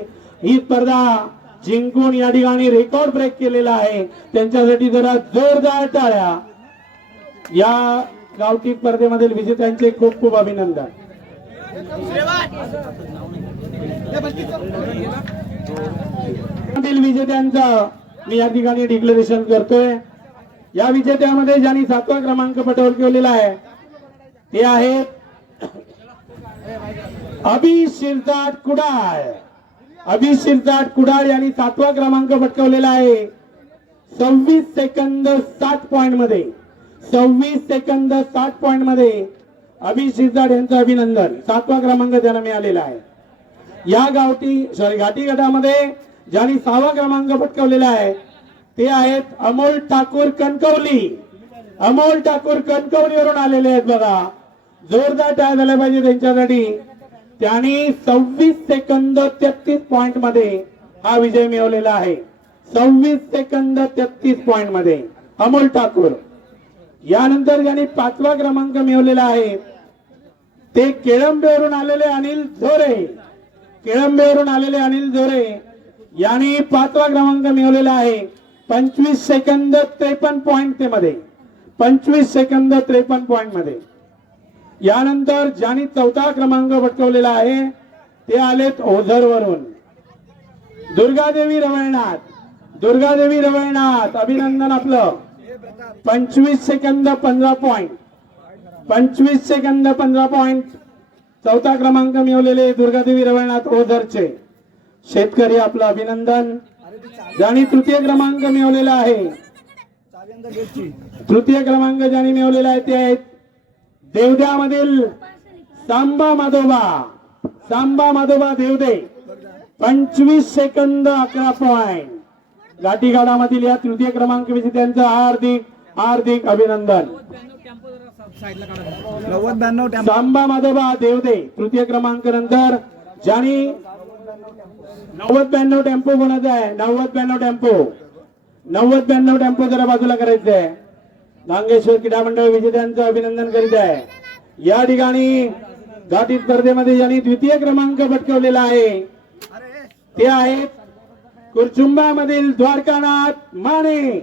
ही स्पर्धा जिंकून या ठिकाणी रेकॉर्ड ब्रेक केलेला आहे. त्यांच्यासाठी जरा जोरदार टाळ्या. या गावठी स्पर्धेमधील विजेत्यांचे खूप खूप अभिनंदन. विजेत्यांचा मी या ठिकाणी डिक्लेरेशन करतोय. या विजेत्यामध्ये ज्यांनी 7वा क्रमांक पटकावलेला आहे ते आहेत अभि शिरसाट कुडाळ यांनी 7वा क्रमांक पटकावलेला आहे. 26 सेकंद 60 पॉइंट मध्ये 26 सेकंद 60 पॉइंट मध्ये अभि शिरसाट यांचं अभिनंदन. 7वा क्रमांक त्यांना मिळालेला आहे. या घाटी गटामध्ये ज्यांनी 6वा क्रमांक पटकावलेला आहे ते आहेत अमोल ठाकूर कणकवलीवरून आलेले आहेत. बघा जोरदार टाळ्या झाल्या पाहिजे त्यांच्यासाठी. त्यांनी 26 सेकंद 33 पॉइंट मध्ये हा विजय मिळवलेला आहे. 26 सेकंद 33 पॉइंट मध्ये अमोल ठाकूर. यानंतर ज्यांनी 5वा क्रमांक मिळवलेला आहे ते केळंबेवरून आलेले अनिल झोरे यांनी 5वा क्रमांक मिळवलेला आहे. 25 सेकंद 53 पॉइंट मध्ये 25 सेकंद 53 पॉइंट मध्ये. यानंतर ज्यांनी चौथा क्रमांक पटकावलेला आहे ते आलेत ओझरवरून दुर्गादेवी रवळनाथ. अभिनंदन आपलं. 25 सेकंद 15 पॉइंट 25 सेकंद 15 पॉइंट. चौथा क्रमांक मिळवलेले दुर्गादेवी रवळनाथ ओझरचे शेतकरी आपलं अभिनंदन. ज्यांनी तृतीय क्रमांक मिळवलेला आहे ज्यांनी मिळवलेला आहे ते आहेत देवद्यामधील सांबा माधोबा देवदे. 25 सेकंद 11 पॉइंट. गाठीगाडामधील या तृतीय क्रमांक विजेत्यांचं हार्दिक अभिनंदन. सांबा माधोबा देवदे तृतीय क्रमांक. नंतर ज्यांनी 90-92 टेम्पो कोणाचा आहे 90-92 टेम्पो जरा बाजूला करायचं आहे. गांगेश्वर क्रीडा मंडळ विजेत्यांचं अभिनंदन करीत आहे. या ठिकाणी गाठी स्पर्धेमध्ये ज्यांनी द्वितीय क्रमांक पटकावलेला आहे ते आहेत कुरचुंबामधील द्वारकानाथ माने.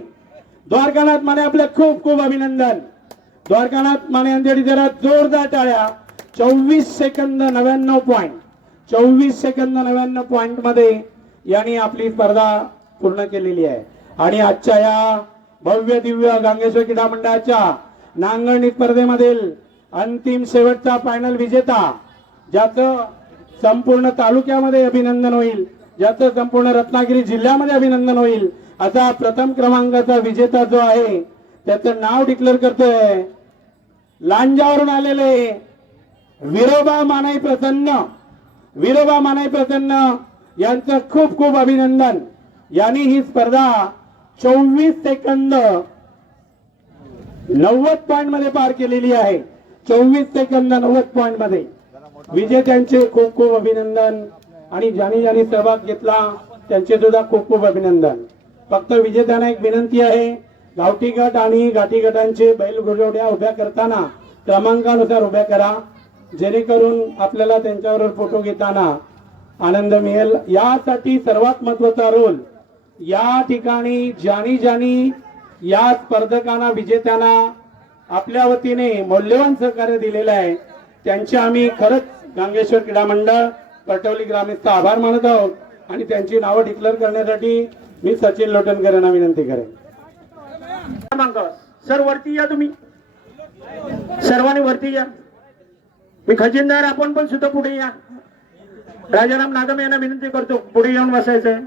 आपलं खूप अभिनंदन. द्वारकानाथ माने यांच्यासाठी जरा जोरदार टाळ्या. 24 सेकंद 99 पॉइंट 24 सेकंद 99 पॉइंट मध्ये यांनी आपली स्पर्धा पूर्ण केलेली आहे. आणि आजच्या या भव्य दिव्य गांगेश्वर क्रीडा मंडळाच्या नांगरणी स्पर्धेमधील अंतिम शेवटचा फायनल विजेता ज्याचं संपूर्ण तालुक्यामध्ये अभिनंदन होईल, ज्याचं संपूर्ण रत्नागिरी जिल्ह्यामध्ये अभिनंदन होईल, असा प्रथम क्रमांकाचा विजेता जो आहे त्याचं नाव डिक्लेअर करतोय लांजावरून आलेले विरोबा मानाई प्रसन्न यांचं खूप अभिनंदन. यांनी ही स्पर्धा 24 सेकंद 90 पॉइंट मध्ये पार केलेली आहे. 24 सेकंद 90 पॉइंट मध्ये विजेत्यांचे खूप अभिनंदन. आणि ज्यांनी सहभाग घेतला त्यांचे सुद्धा खूप अभिनंदन. फक्त विजेत्यांना एक विनंती आहे, गावठी गट आणि गाठी गटांचे बैल घोड्या उभ्या करताना क्रमांकानुसार उभ्या करा, जेणेकरून आपल्याला त्यांच्यावर फोटो घेताना आनंद मिळेल. यासाठी सर्वात महत्वाचा रोल या ठिकाणी ज्यांनी या स्पर्धकांना विजेत्यांना आपल्या वतीने मौल्यवान सहकार्य दिलेलं आहे त्यांचे आम्ही खरंच गांगेश्वर क्रीडा मंडळ परटवली ग्रामीणचा आभार मानत आहोत. आणि त्यांची नावं डिक्लेअर करण्यासाठी मी सचिन लोटनकर यांना विनंती करेन. सर वरती या, तुम्ही सर्वांनी वरती या. मी खजिनदार आपण पण सुद्धा पुढे या. राजाराम नागम यांना विनंती करतो पुढे येऊन बसायचंय.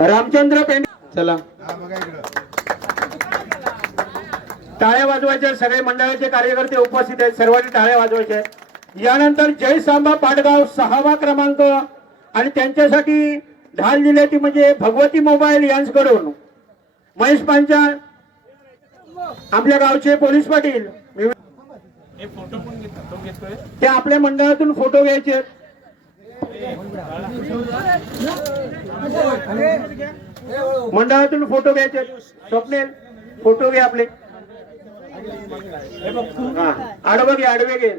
रामचंद्र पेंड चला टाळ्या वाजवायच्या. सगळे मंडळाचे कार्यकर्ते उपस्थित आहेत, सर्वांनी टाळ्या वाजवायच्या. यानंतर जय सांबा पाटगाव 6वा क्रमांक आणि त्यांच्यासाठी ढाल दिली ती म्हणजे भगवती मोबाईल यांच्याकडून महेश पांचाळ आपल्या गावचे पोलीस पाटील ते आपल्या मंडळातून फोटो घ्यायचे. स्वप्नेल फोटो घे आपले. आडवे घे.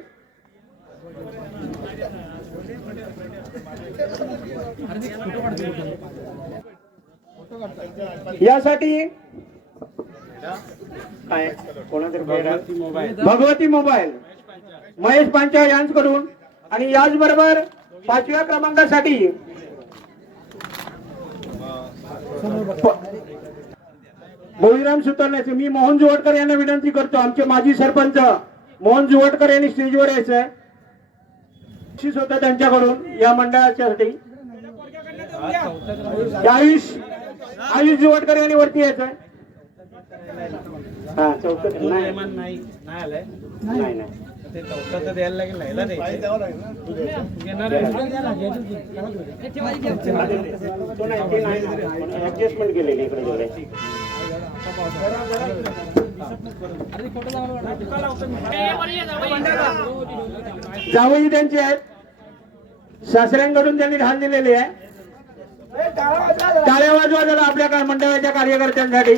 यासाठी काय भगवती मोबाईल महेश पांचाळ यांच्याकडून आणि याचबरोबर 5व्या क्रमांकासाठी भोईराम सुतारण्याचे मी मोहन जुवटकर यांना विनंती करतो. आमचे माजी सरपंच मोहन जुवटकर यांनी स्टेजवर यायचंय. बक्षीस होतं त्यांच्याकडून या मंडळाच्यासाठी. आयुष जुवटकर यांनी वरती यायचंय. हा चौथं नाही द्यायला लागेल ऍडजस्टमेंट केलेली इकडे. जावई त्यांचे आहेत, सासऱ्यांकडून त्यांनी ढाल दिलेली आहे. टाळ्या वाजवा झाला आपल्या मंडळाच्या कार्यकर्त्यांसाठी.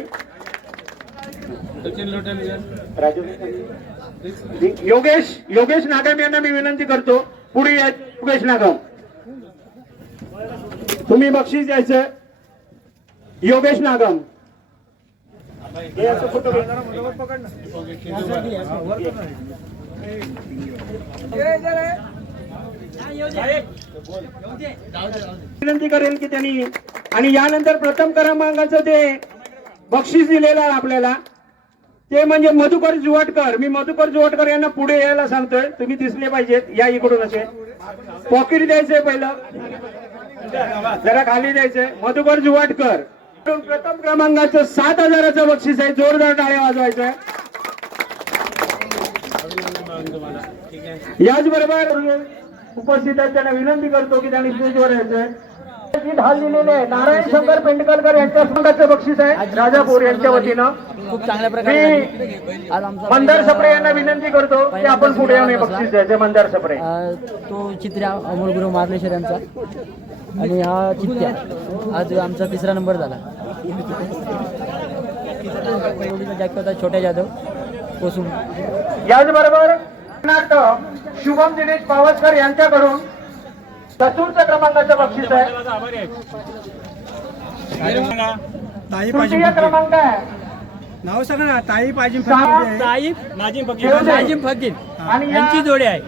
योगेश नागम यांना मी विनंती करतो, पुढे या. योगेश नागम, तुम्ही बक्षीस द्यायचं. योगेश नागम, हे असं फोटो घे. विनंती करेल की त्यांनी, आणि यानंतर प्रथम क्रमांकाचं ते बक्षीस दिलेलं आहे आपल्याला, ते म्हणजे मधुकर जुवाटकर. मी मधुकर जुवाटकर यांना पुढे यायला सांगतोय, तुम्ही दिसले पाहिजेत. या इकडून असे पॉकेट द्यायचंय, पहिलं जरा खाली द्यायचंय. मधुकर जुवाटकर प्रथम क्रमांकाचं 7,000चं बक्षीस आहे. जोरदार टाळ्या वाजवायचं. याचबरोबर उपस्थित आहेत त्यांना विनंती करतो की त्यांनी स्टेजवर यायचंय. ढाल दिलेले आहे नारायण शंकर पेंडकरकर यांच्या संघाचं बक्षीस आहे राजापूर यांच्या वतीनं. खूप चांगल्या प्रकारे मी मंदार सप्रे यांना विनंती करतो की आपण पुढे येऊन हे बक्षीस द्यायचे. मंदार सप्रे, तो चित्र्या अमोल गुरु मार्लेश्वर यांचा, आणि हा चित्त्या आज आमचा 3रा नंबर झाला. जॅकपत छोट्या जाधव कोसुम. याचबरोबर शुभम दिनेश पावसकर यांच्याकडून 4 क्रमांकाचं बक्षीस आहे. तृतीय क्रमांक आहे नाव सांगा ना. ताई पाहिजे नाजिम फकीर आणि यांची जोडी आहे.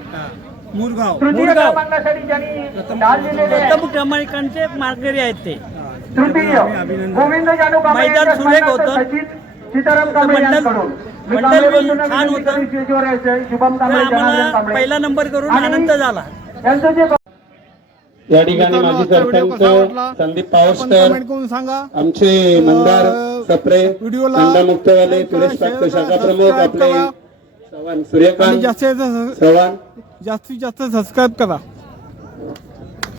मुरगाव तृतीय क्रमांकासाठी ज्यांनी ढाल दिलेले आहे, प्रथम क्रमांकांचे मार्गरी आहेत ते. तृतीय गोविंद जानू कांबळे मैदान यांच्या सुरेख संघाचं होतं. सचिन सीताराम कांबळे यांच्याकडून. मी मंडळ कांबळे बी बंधूंना छान विनंती होतं. करेन स्टेजवर यायचंय. शुभम कांबळे, जनार्दन आम्हाला कांबळे पहिला नंबर करून आणि आनंद झाला. यांचं जे या ठिकाणी माजी सरपंच संदीप पावसकर, करून सांगा. आमचे मंदार सप्रे, व्हिडिओला मुक्तवाले, सुरेश पाटकर शाखा प्रमुख, आपले चव्हाण सूर्यकांत चव्हाण. जास्तीत जास्त सबस्क्राईब करा.